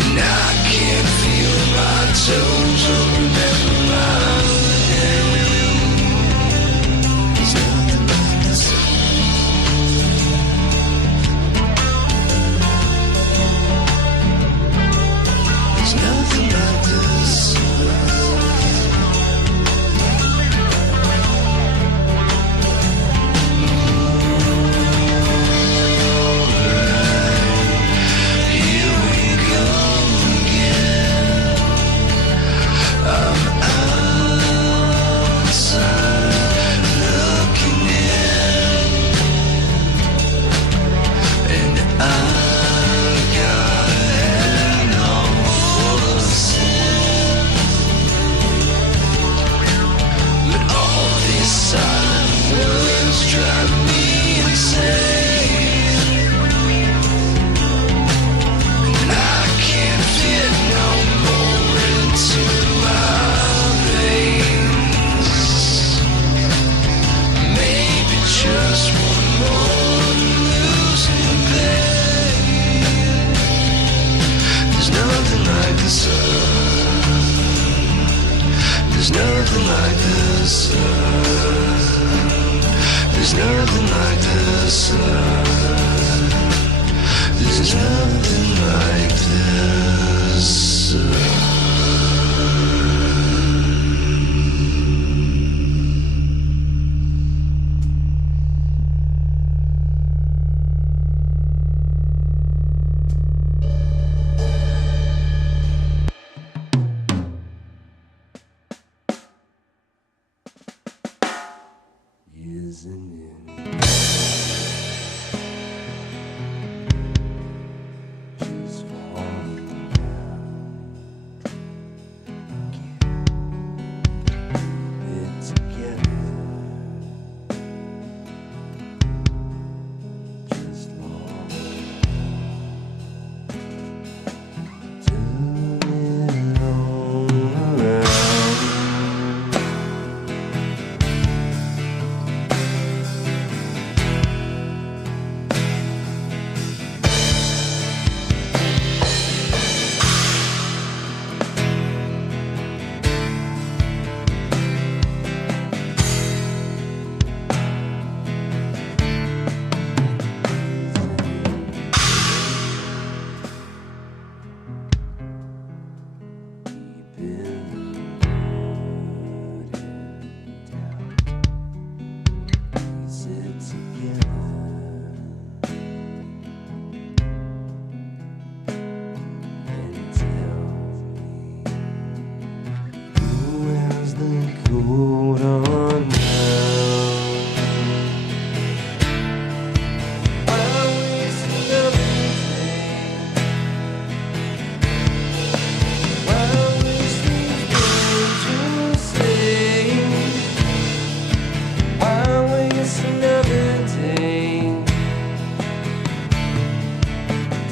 And I can't feel my toes or remember my name. There's nothing like the sun. There's nothing like the sun. Here we go again. I'm outside looking in, and I got a hand on full of sin. But all these silent words drive me insane. And I can't fit no more into my veins. Maybe just one more to lose in pain. There's nothing like the sun. There's nothing like the sun. There's nothing like the sun. There's nothing like the sun. Isn't it?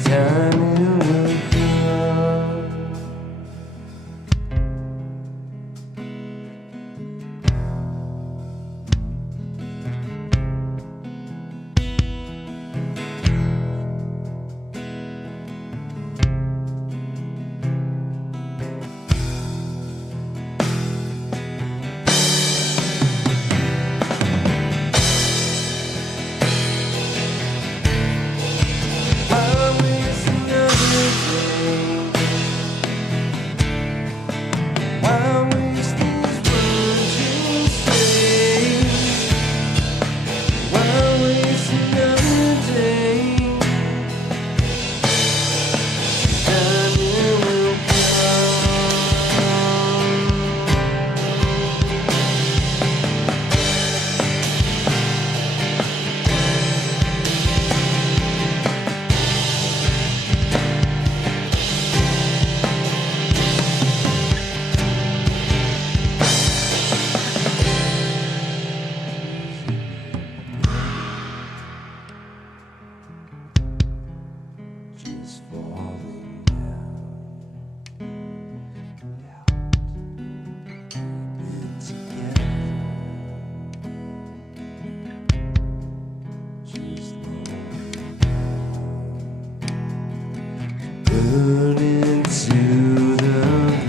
time will come. Just falling down, out and together. Just falling down, burn into the ground.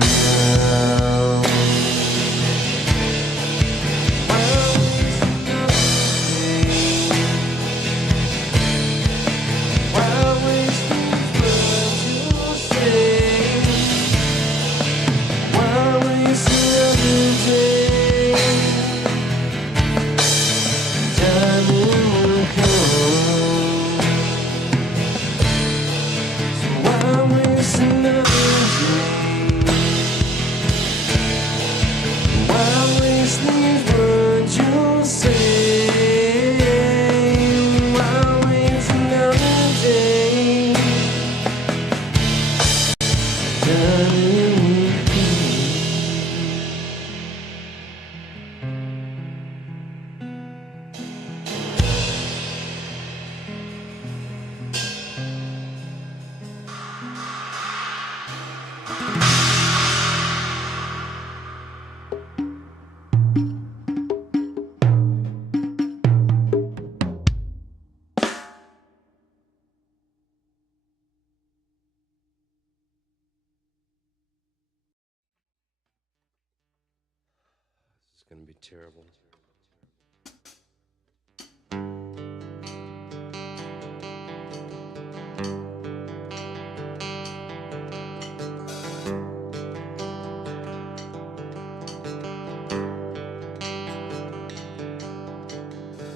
It's gonna be terrible.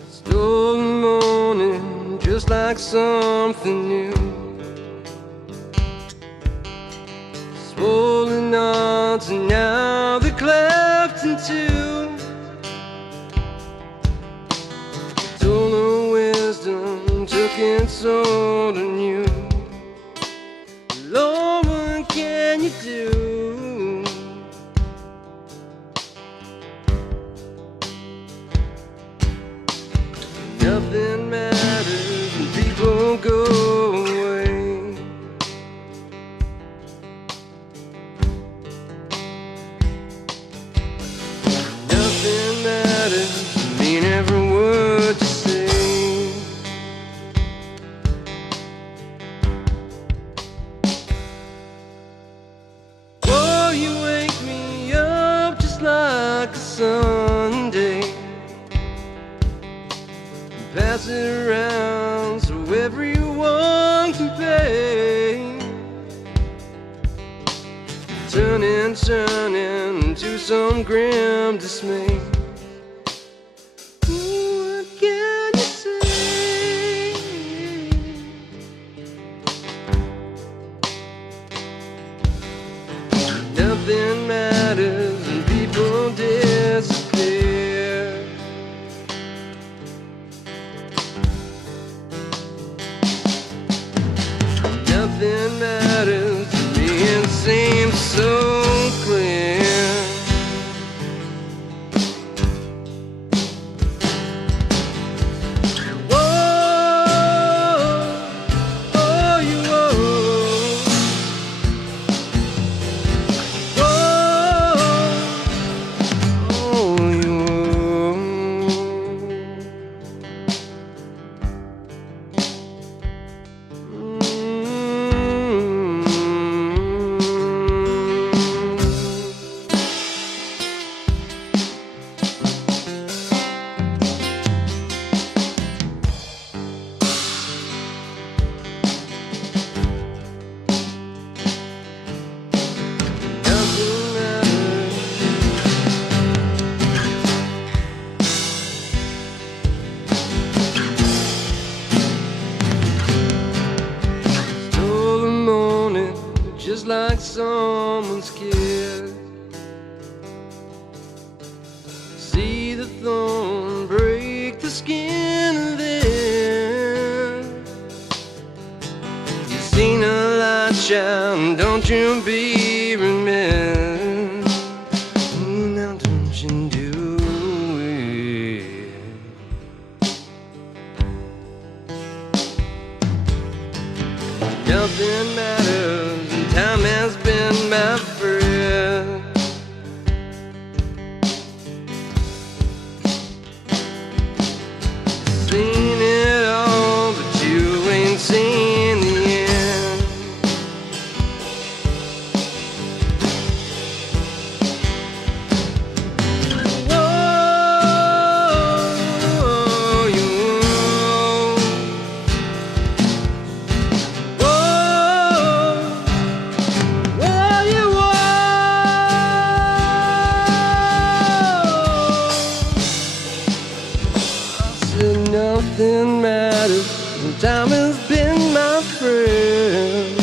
Stole the morning just like something new. Swollen arms and now they're cleft in two. Told her wisdom, took its old on you. Lord, what can you do? Nothing matters when people go away. Nothing matters, I mean every word you say. Oh, you wake me up just like a Sunday. Pass it around so everyone can pay. Turning to some grim dismay. What can you say? Nothing matters and people disappear. Nothing matters to me, it seems so clear. just like someone's kiss. See the thorn break the skin, and then you've seen a light shine. Don't you be remiss. Now don't you do it. Nothing matters, and time has been my friend. Seen it all, but you ain't seen the end. Whoa, you nothing matters, and time has been my friend.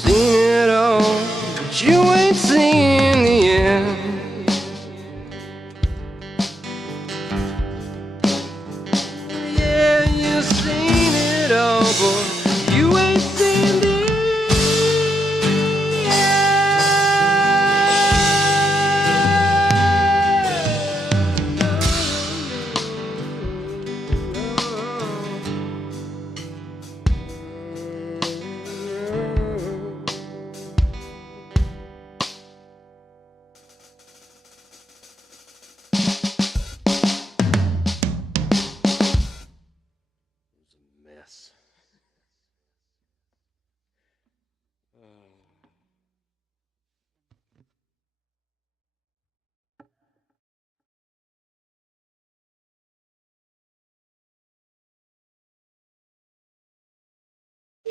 Seen it all, but you ain't seen the end. Yeah, you've seen it all, but you ain't seen the end. Mess.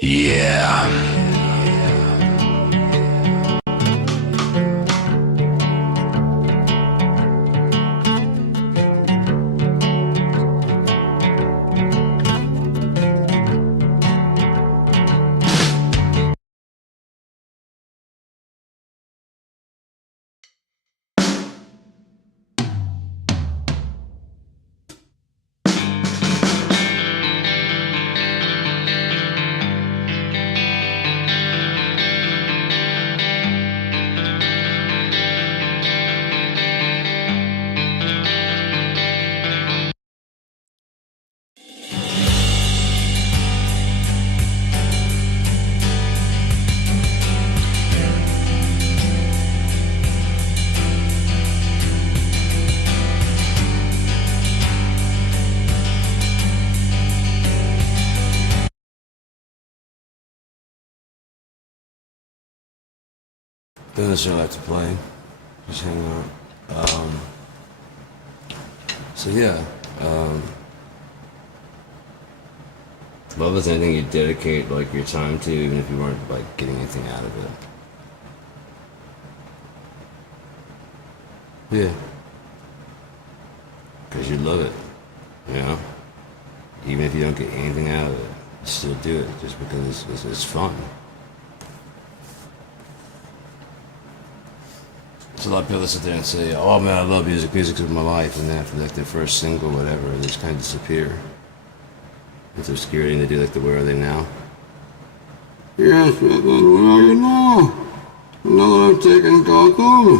Yeah. Then I like to play, just hang out. So yeah, love is anything you dedicate like your time to, even if you weren't like getting anything out of it. Yeah, because you love it, you know. Even if you don't get anything out of it, you still do it just because it's fun. So a lot of people sit there and say, "Oh man, I love music. Music's my life," and then after like their first single, whatever, they just kind of disappear. If they're scared and they do like the "Where Are They Now?" Yes, but where are you now? Now that I'm taking Coco.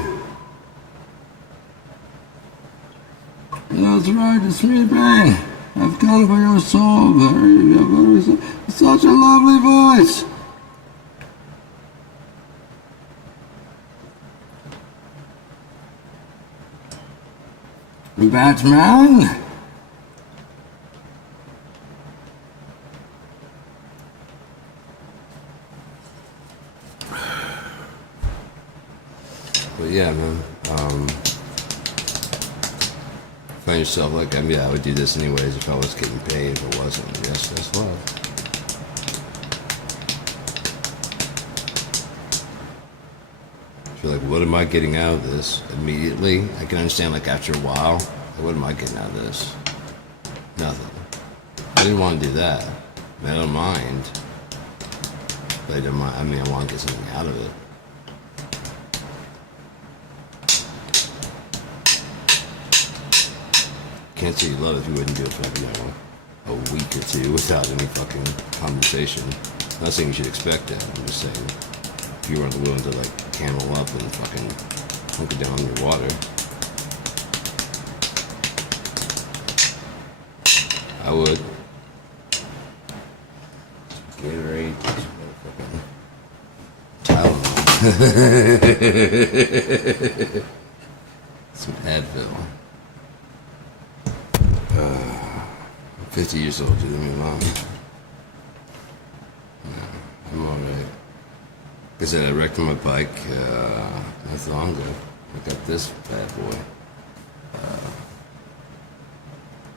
That's right, it's me, Bang. I've come for your soul, very, such a lovely voice. Batman? But yeah, man. Find yourself like, I mean, I would do this anyways if I was getting paid. If it wasn't, I guess that's love. You're like, what am I getting out of this? Immediately, I can understand like after a while, like, what am I getting out of this? Nothing. I didn't want to do that. I don't mind. But I don't mind. I mean, I want to get something out of it. Can't say you love it if you wouldn't do it for, you know, a week or two without any fucking conversation. I'm not saying you should expect that. I'm just saying if you weren't willing to like camel up and fucking hunker down on your water, I would. Gatorade, fucking Tylenol. Some Advil. 50 years old, dude, leave me alone. No, I'm alright. Like I said, I wrecked my bike not so long ago. I got this bad boy.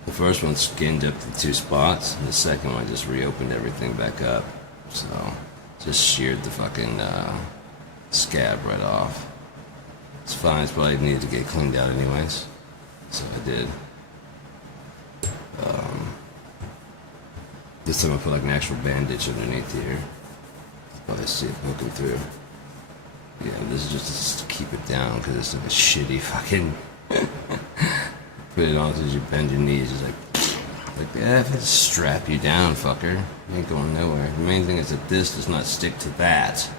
The first one skinned up the 2 spots, and the second one just reopened everything back up. So, just sheared the fucking scab right off. It's fine, it's probably needed to get cleaned out anyways. So I did. This time I put like an actual bandage underneath here. Probably see it poking through. Yeah, this is just to keep it down because it's like a shitty fucking. Put it on as you bend your knees. It's like yeah, if it strap you down, fucker. You ain't going nowhere. The main thing is that this does not stick to that,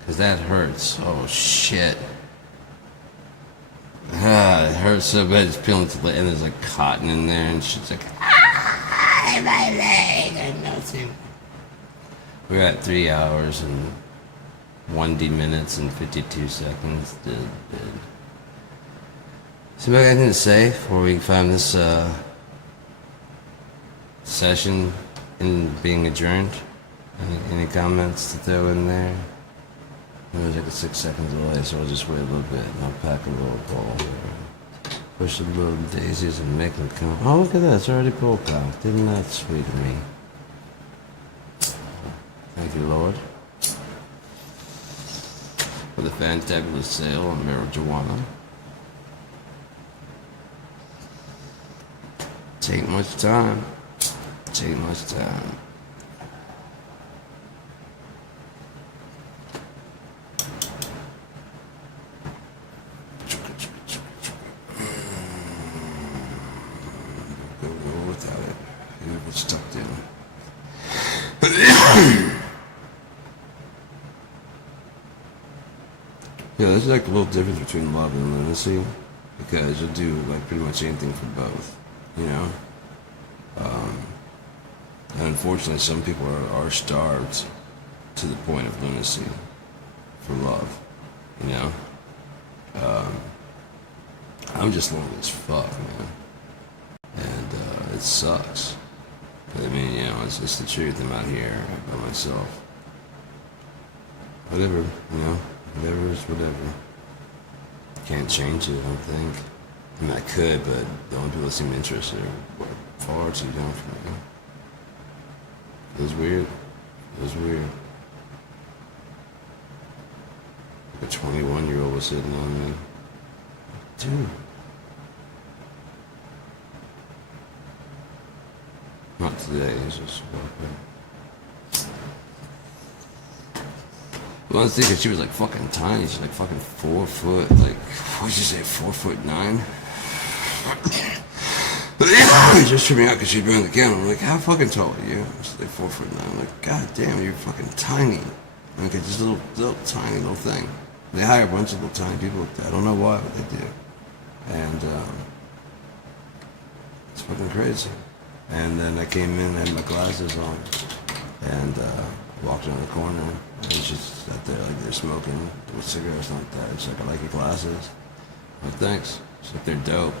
because that hurts. Oh shit. Ah, it hurts so bad. It's peeling to the and there's like cotton in there and shit's like my leg, I'm melting. We're at 3 hours and 1D minutes and 52 seconds. Did. So, got anything to say before we find this session in being adjourned? Any comments to throw in there? It was like a 6 seconds delay, so I'll just wait a little bit and I'll pack a little ball here. Push the little daisies and make them come. Oh, look at that, it's already pull cocked. Isn't that sweet of me? Thank you, Lord. For the fantabulous sale of marijuana. Take much time. Take much time. Go without it. You get stuck in. Yeah, there's like a little difference between love and lunacy, because you'll do like pretty much anything for both, you know. And unfortunately, some people are starved to the point of lunacy for love, you know. I'm just lonely as fuck, man, and it sucks. But I mean, you know, it's the truth. I'm out here by myself. Whatever, you know. Whatever is whatever. Can't change it, I don't think. I mean, I could, but the only people that seem interested are far too young for me. It was weird. It was weird. Like a 21-year-old was sitting on me. Dude. Not today, it's just walking. Well, I was thinking she was like fucking tiny. She's like fucking 4 foot, like, what'd you say, 4'9"? Just tripped me out because she'd been on the camera. I'm like, how fucking tall are you? She's like 4'9". I'm like, god damn, you're fucking tiny. Okay, just a little tiny little thing. They hire a bunch of little tiny people like that. I don't know why, but they do. And it's fucking crazy. And then I came in, I had my glasses on, and walked around the corner, and she's sat there like they're smoking with cigarettes like that. She's like, I like your glasses. I'm like, thanks. She's like, they're dope.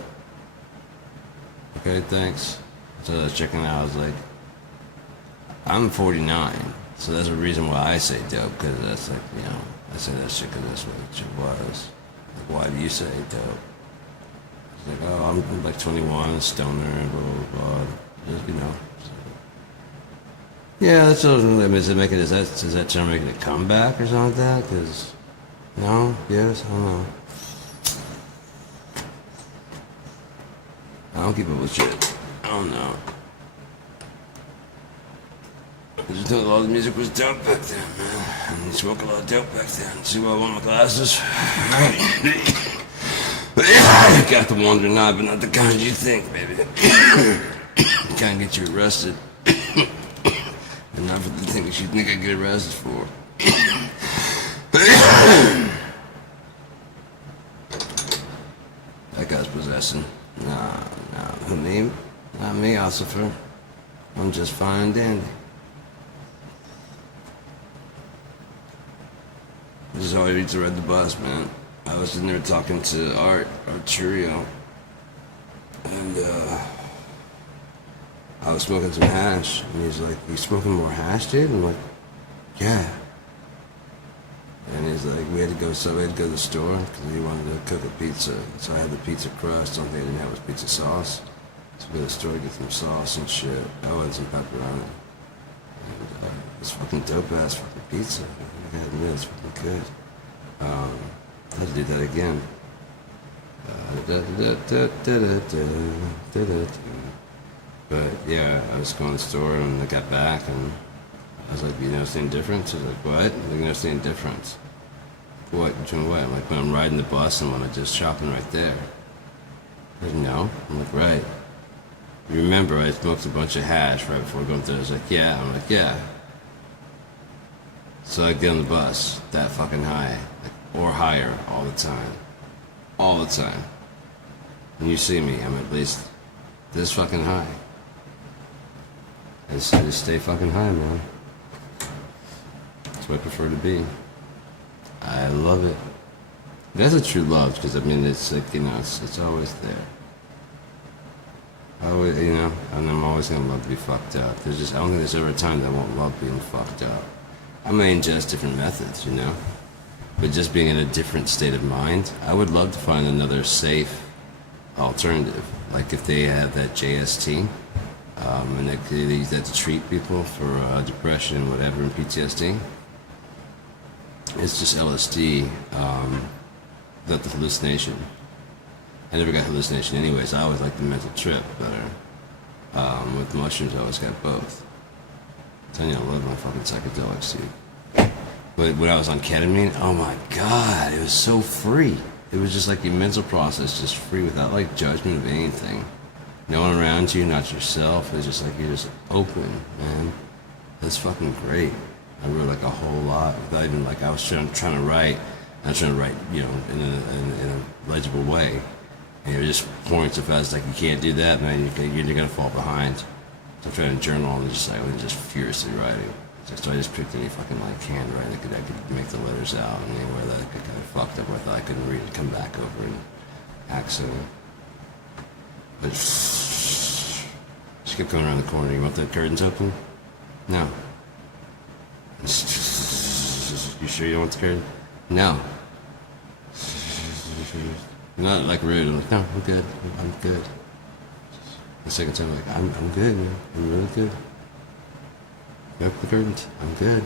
Okay, thanks. So I was checking out, I was like, I'm 49, so there's a reason why I say dope, because that's like, you know, I say that shit because that's what it shit was. Like, why do you say dope? She's like, oh, I'm like 21, stoner, and blah, blah, blah. Just, you know. Yeah, that's what I mean, is that term making a comeback or something like that? Because, no? Yes? I don't know. I don't keep up with shit. I don't know. I just thought all the music was dope back then, man. And you smoke a lot of dope back then. See why I want my glasses? I got the wandering eye, but not the kind you think, baby. The kind get you arrested. And not for the things you think I get arrested for. That guy's possessing. Nah. Who, me? Not me, Ossifer. I'm just fine and dandy. This is how I used to ride the bus, man. I was in there talking to Arturio, and I was smoking some hash, and he's like, "You smoking more hash, dude?" I'm like, "Yeah." And he's like, we had to go to the store because he wanted to cook a pizza. So I had the pizza crust. The only thing I didn't have was pizza sauce. So we go to the store to get some sauce and shit. Oh, and some pepperoni. And it's fucking dope ass fucking pizza. I gotta admit, it's fucking good. I had to do that again. But yeah, I was going to the store and I got back and I was like, "You notice any difference?" I was like, "What? You notice any difference?" "What? Between what?" I'm like, "When I'm riding the bus and when I'm just shopping right there." I said, "No." I'm like, "Right. You remember I smoked a bunch of hash right before going through?" I was like, "Yeah." I'm like, "Yeah." So I get on the bus, that fucking high, or higher, all the time. All the time. When you see me, I'm at least this fucking high. I just stay fucking high, man. That's what I prefer to be. I love it. That's a true love, because I mean, it's like, you know, it's always there. Always, you know, and I'm always gonna love to be fucked up. I don't think there's ever a time that I won't love being fucked up. I may ingest different methods, you know, but just being in a different state of mind, I would love to find another safe alternative. Like if they have that JST, and they use that to treat people for depression and whatever and PTSD. It's just LSD, not the hallucination. I never got hallucination anyways. I always liked the mental trip better. With mushrooms, I always got both. I'm telling you, I love my fucking psychedelics, dude. But when I was on ketamine, oh my god, it was so free. It was just like your mental process, just free without like judgment of anything. No one around you, not yourself. It's just like you're just open, man. That's fucking great. I wrote like a whole lot without even like I was trying to write. I was trying to write, you know, in a legible way. And you're just pouring so fast, like you can't do that, man. You're gonna fall behind. So I'm trying to journal and just like I was just furiously writing. So I just picked any fucking like handwriting that I could make the letters out and anywhere that I could kind of fucked up where I thought I couldn't read it, come back over and accent it. But she kept coming around the corner. You want the curtains open? No. You sure you don't want the curtain? No. Not like rude. I'm like, no, I'm good. I'm good. The second time, I'm like, I'm good, man. I'm really good. Open the curtains. I'm good.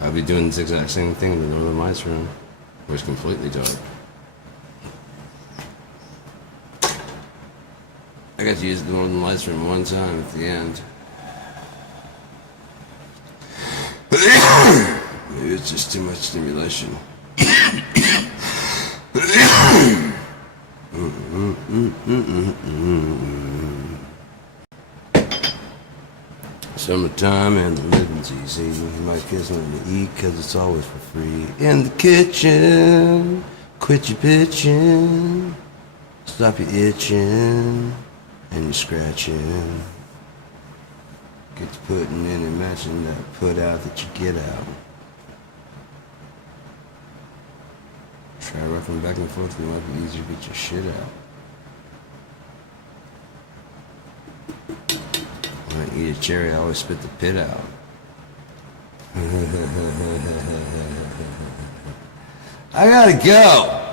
I'll be doing this exact same thing in the Northern Lights room, where it's completely dark. I got to use the Northern Lights room one time at the end. Maybe it's just too much stimulation. Summertime and the living's easy. You might get something to eat because it's always for free. In the kitchen, quit your bitching, stop your itching and your scratching. Get to putting in and matching that put out that you get out. Try rocking back and forth, it might be easier to get your shit out. When I eat a cherry, I always spit the pit out. I gotta go!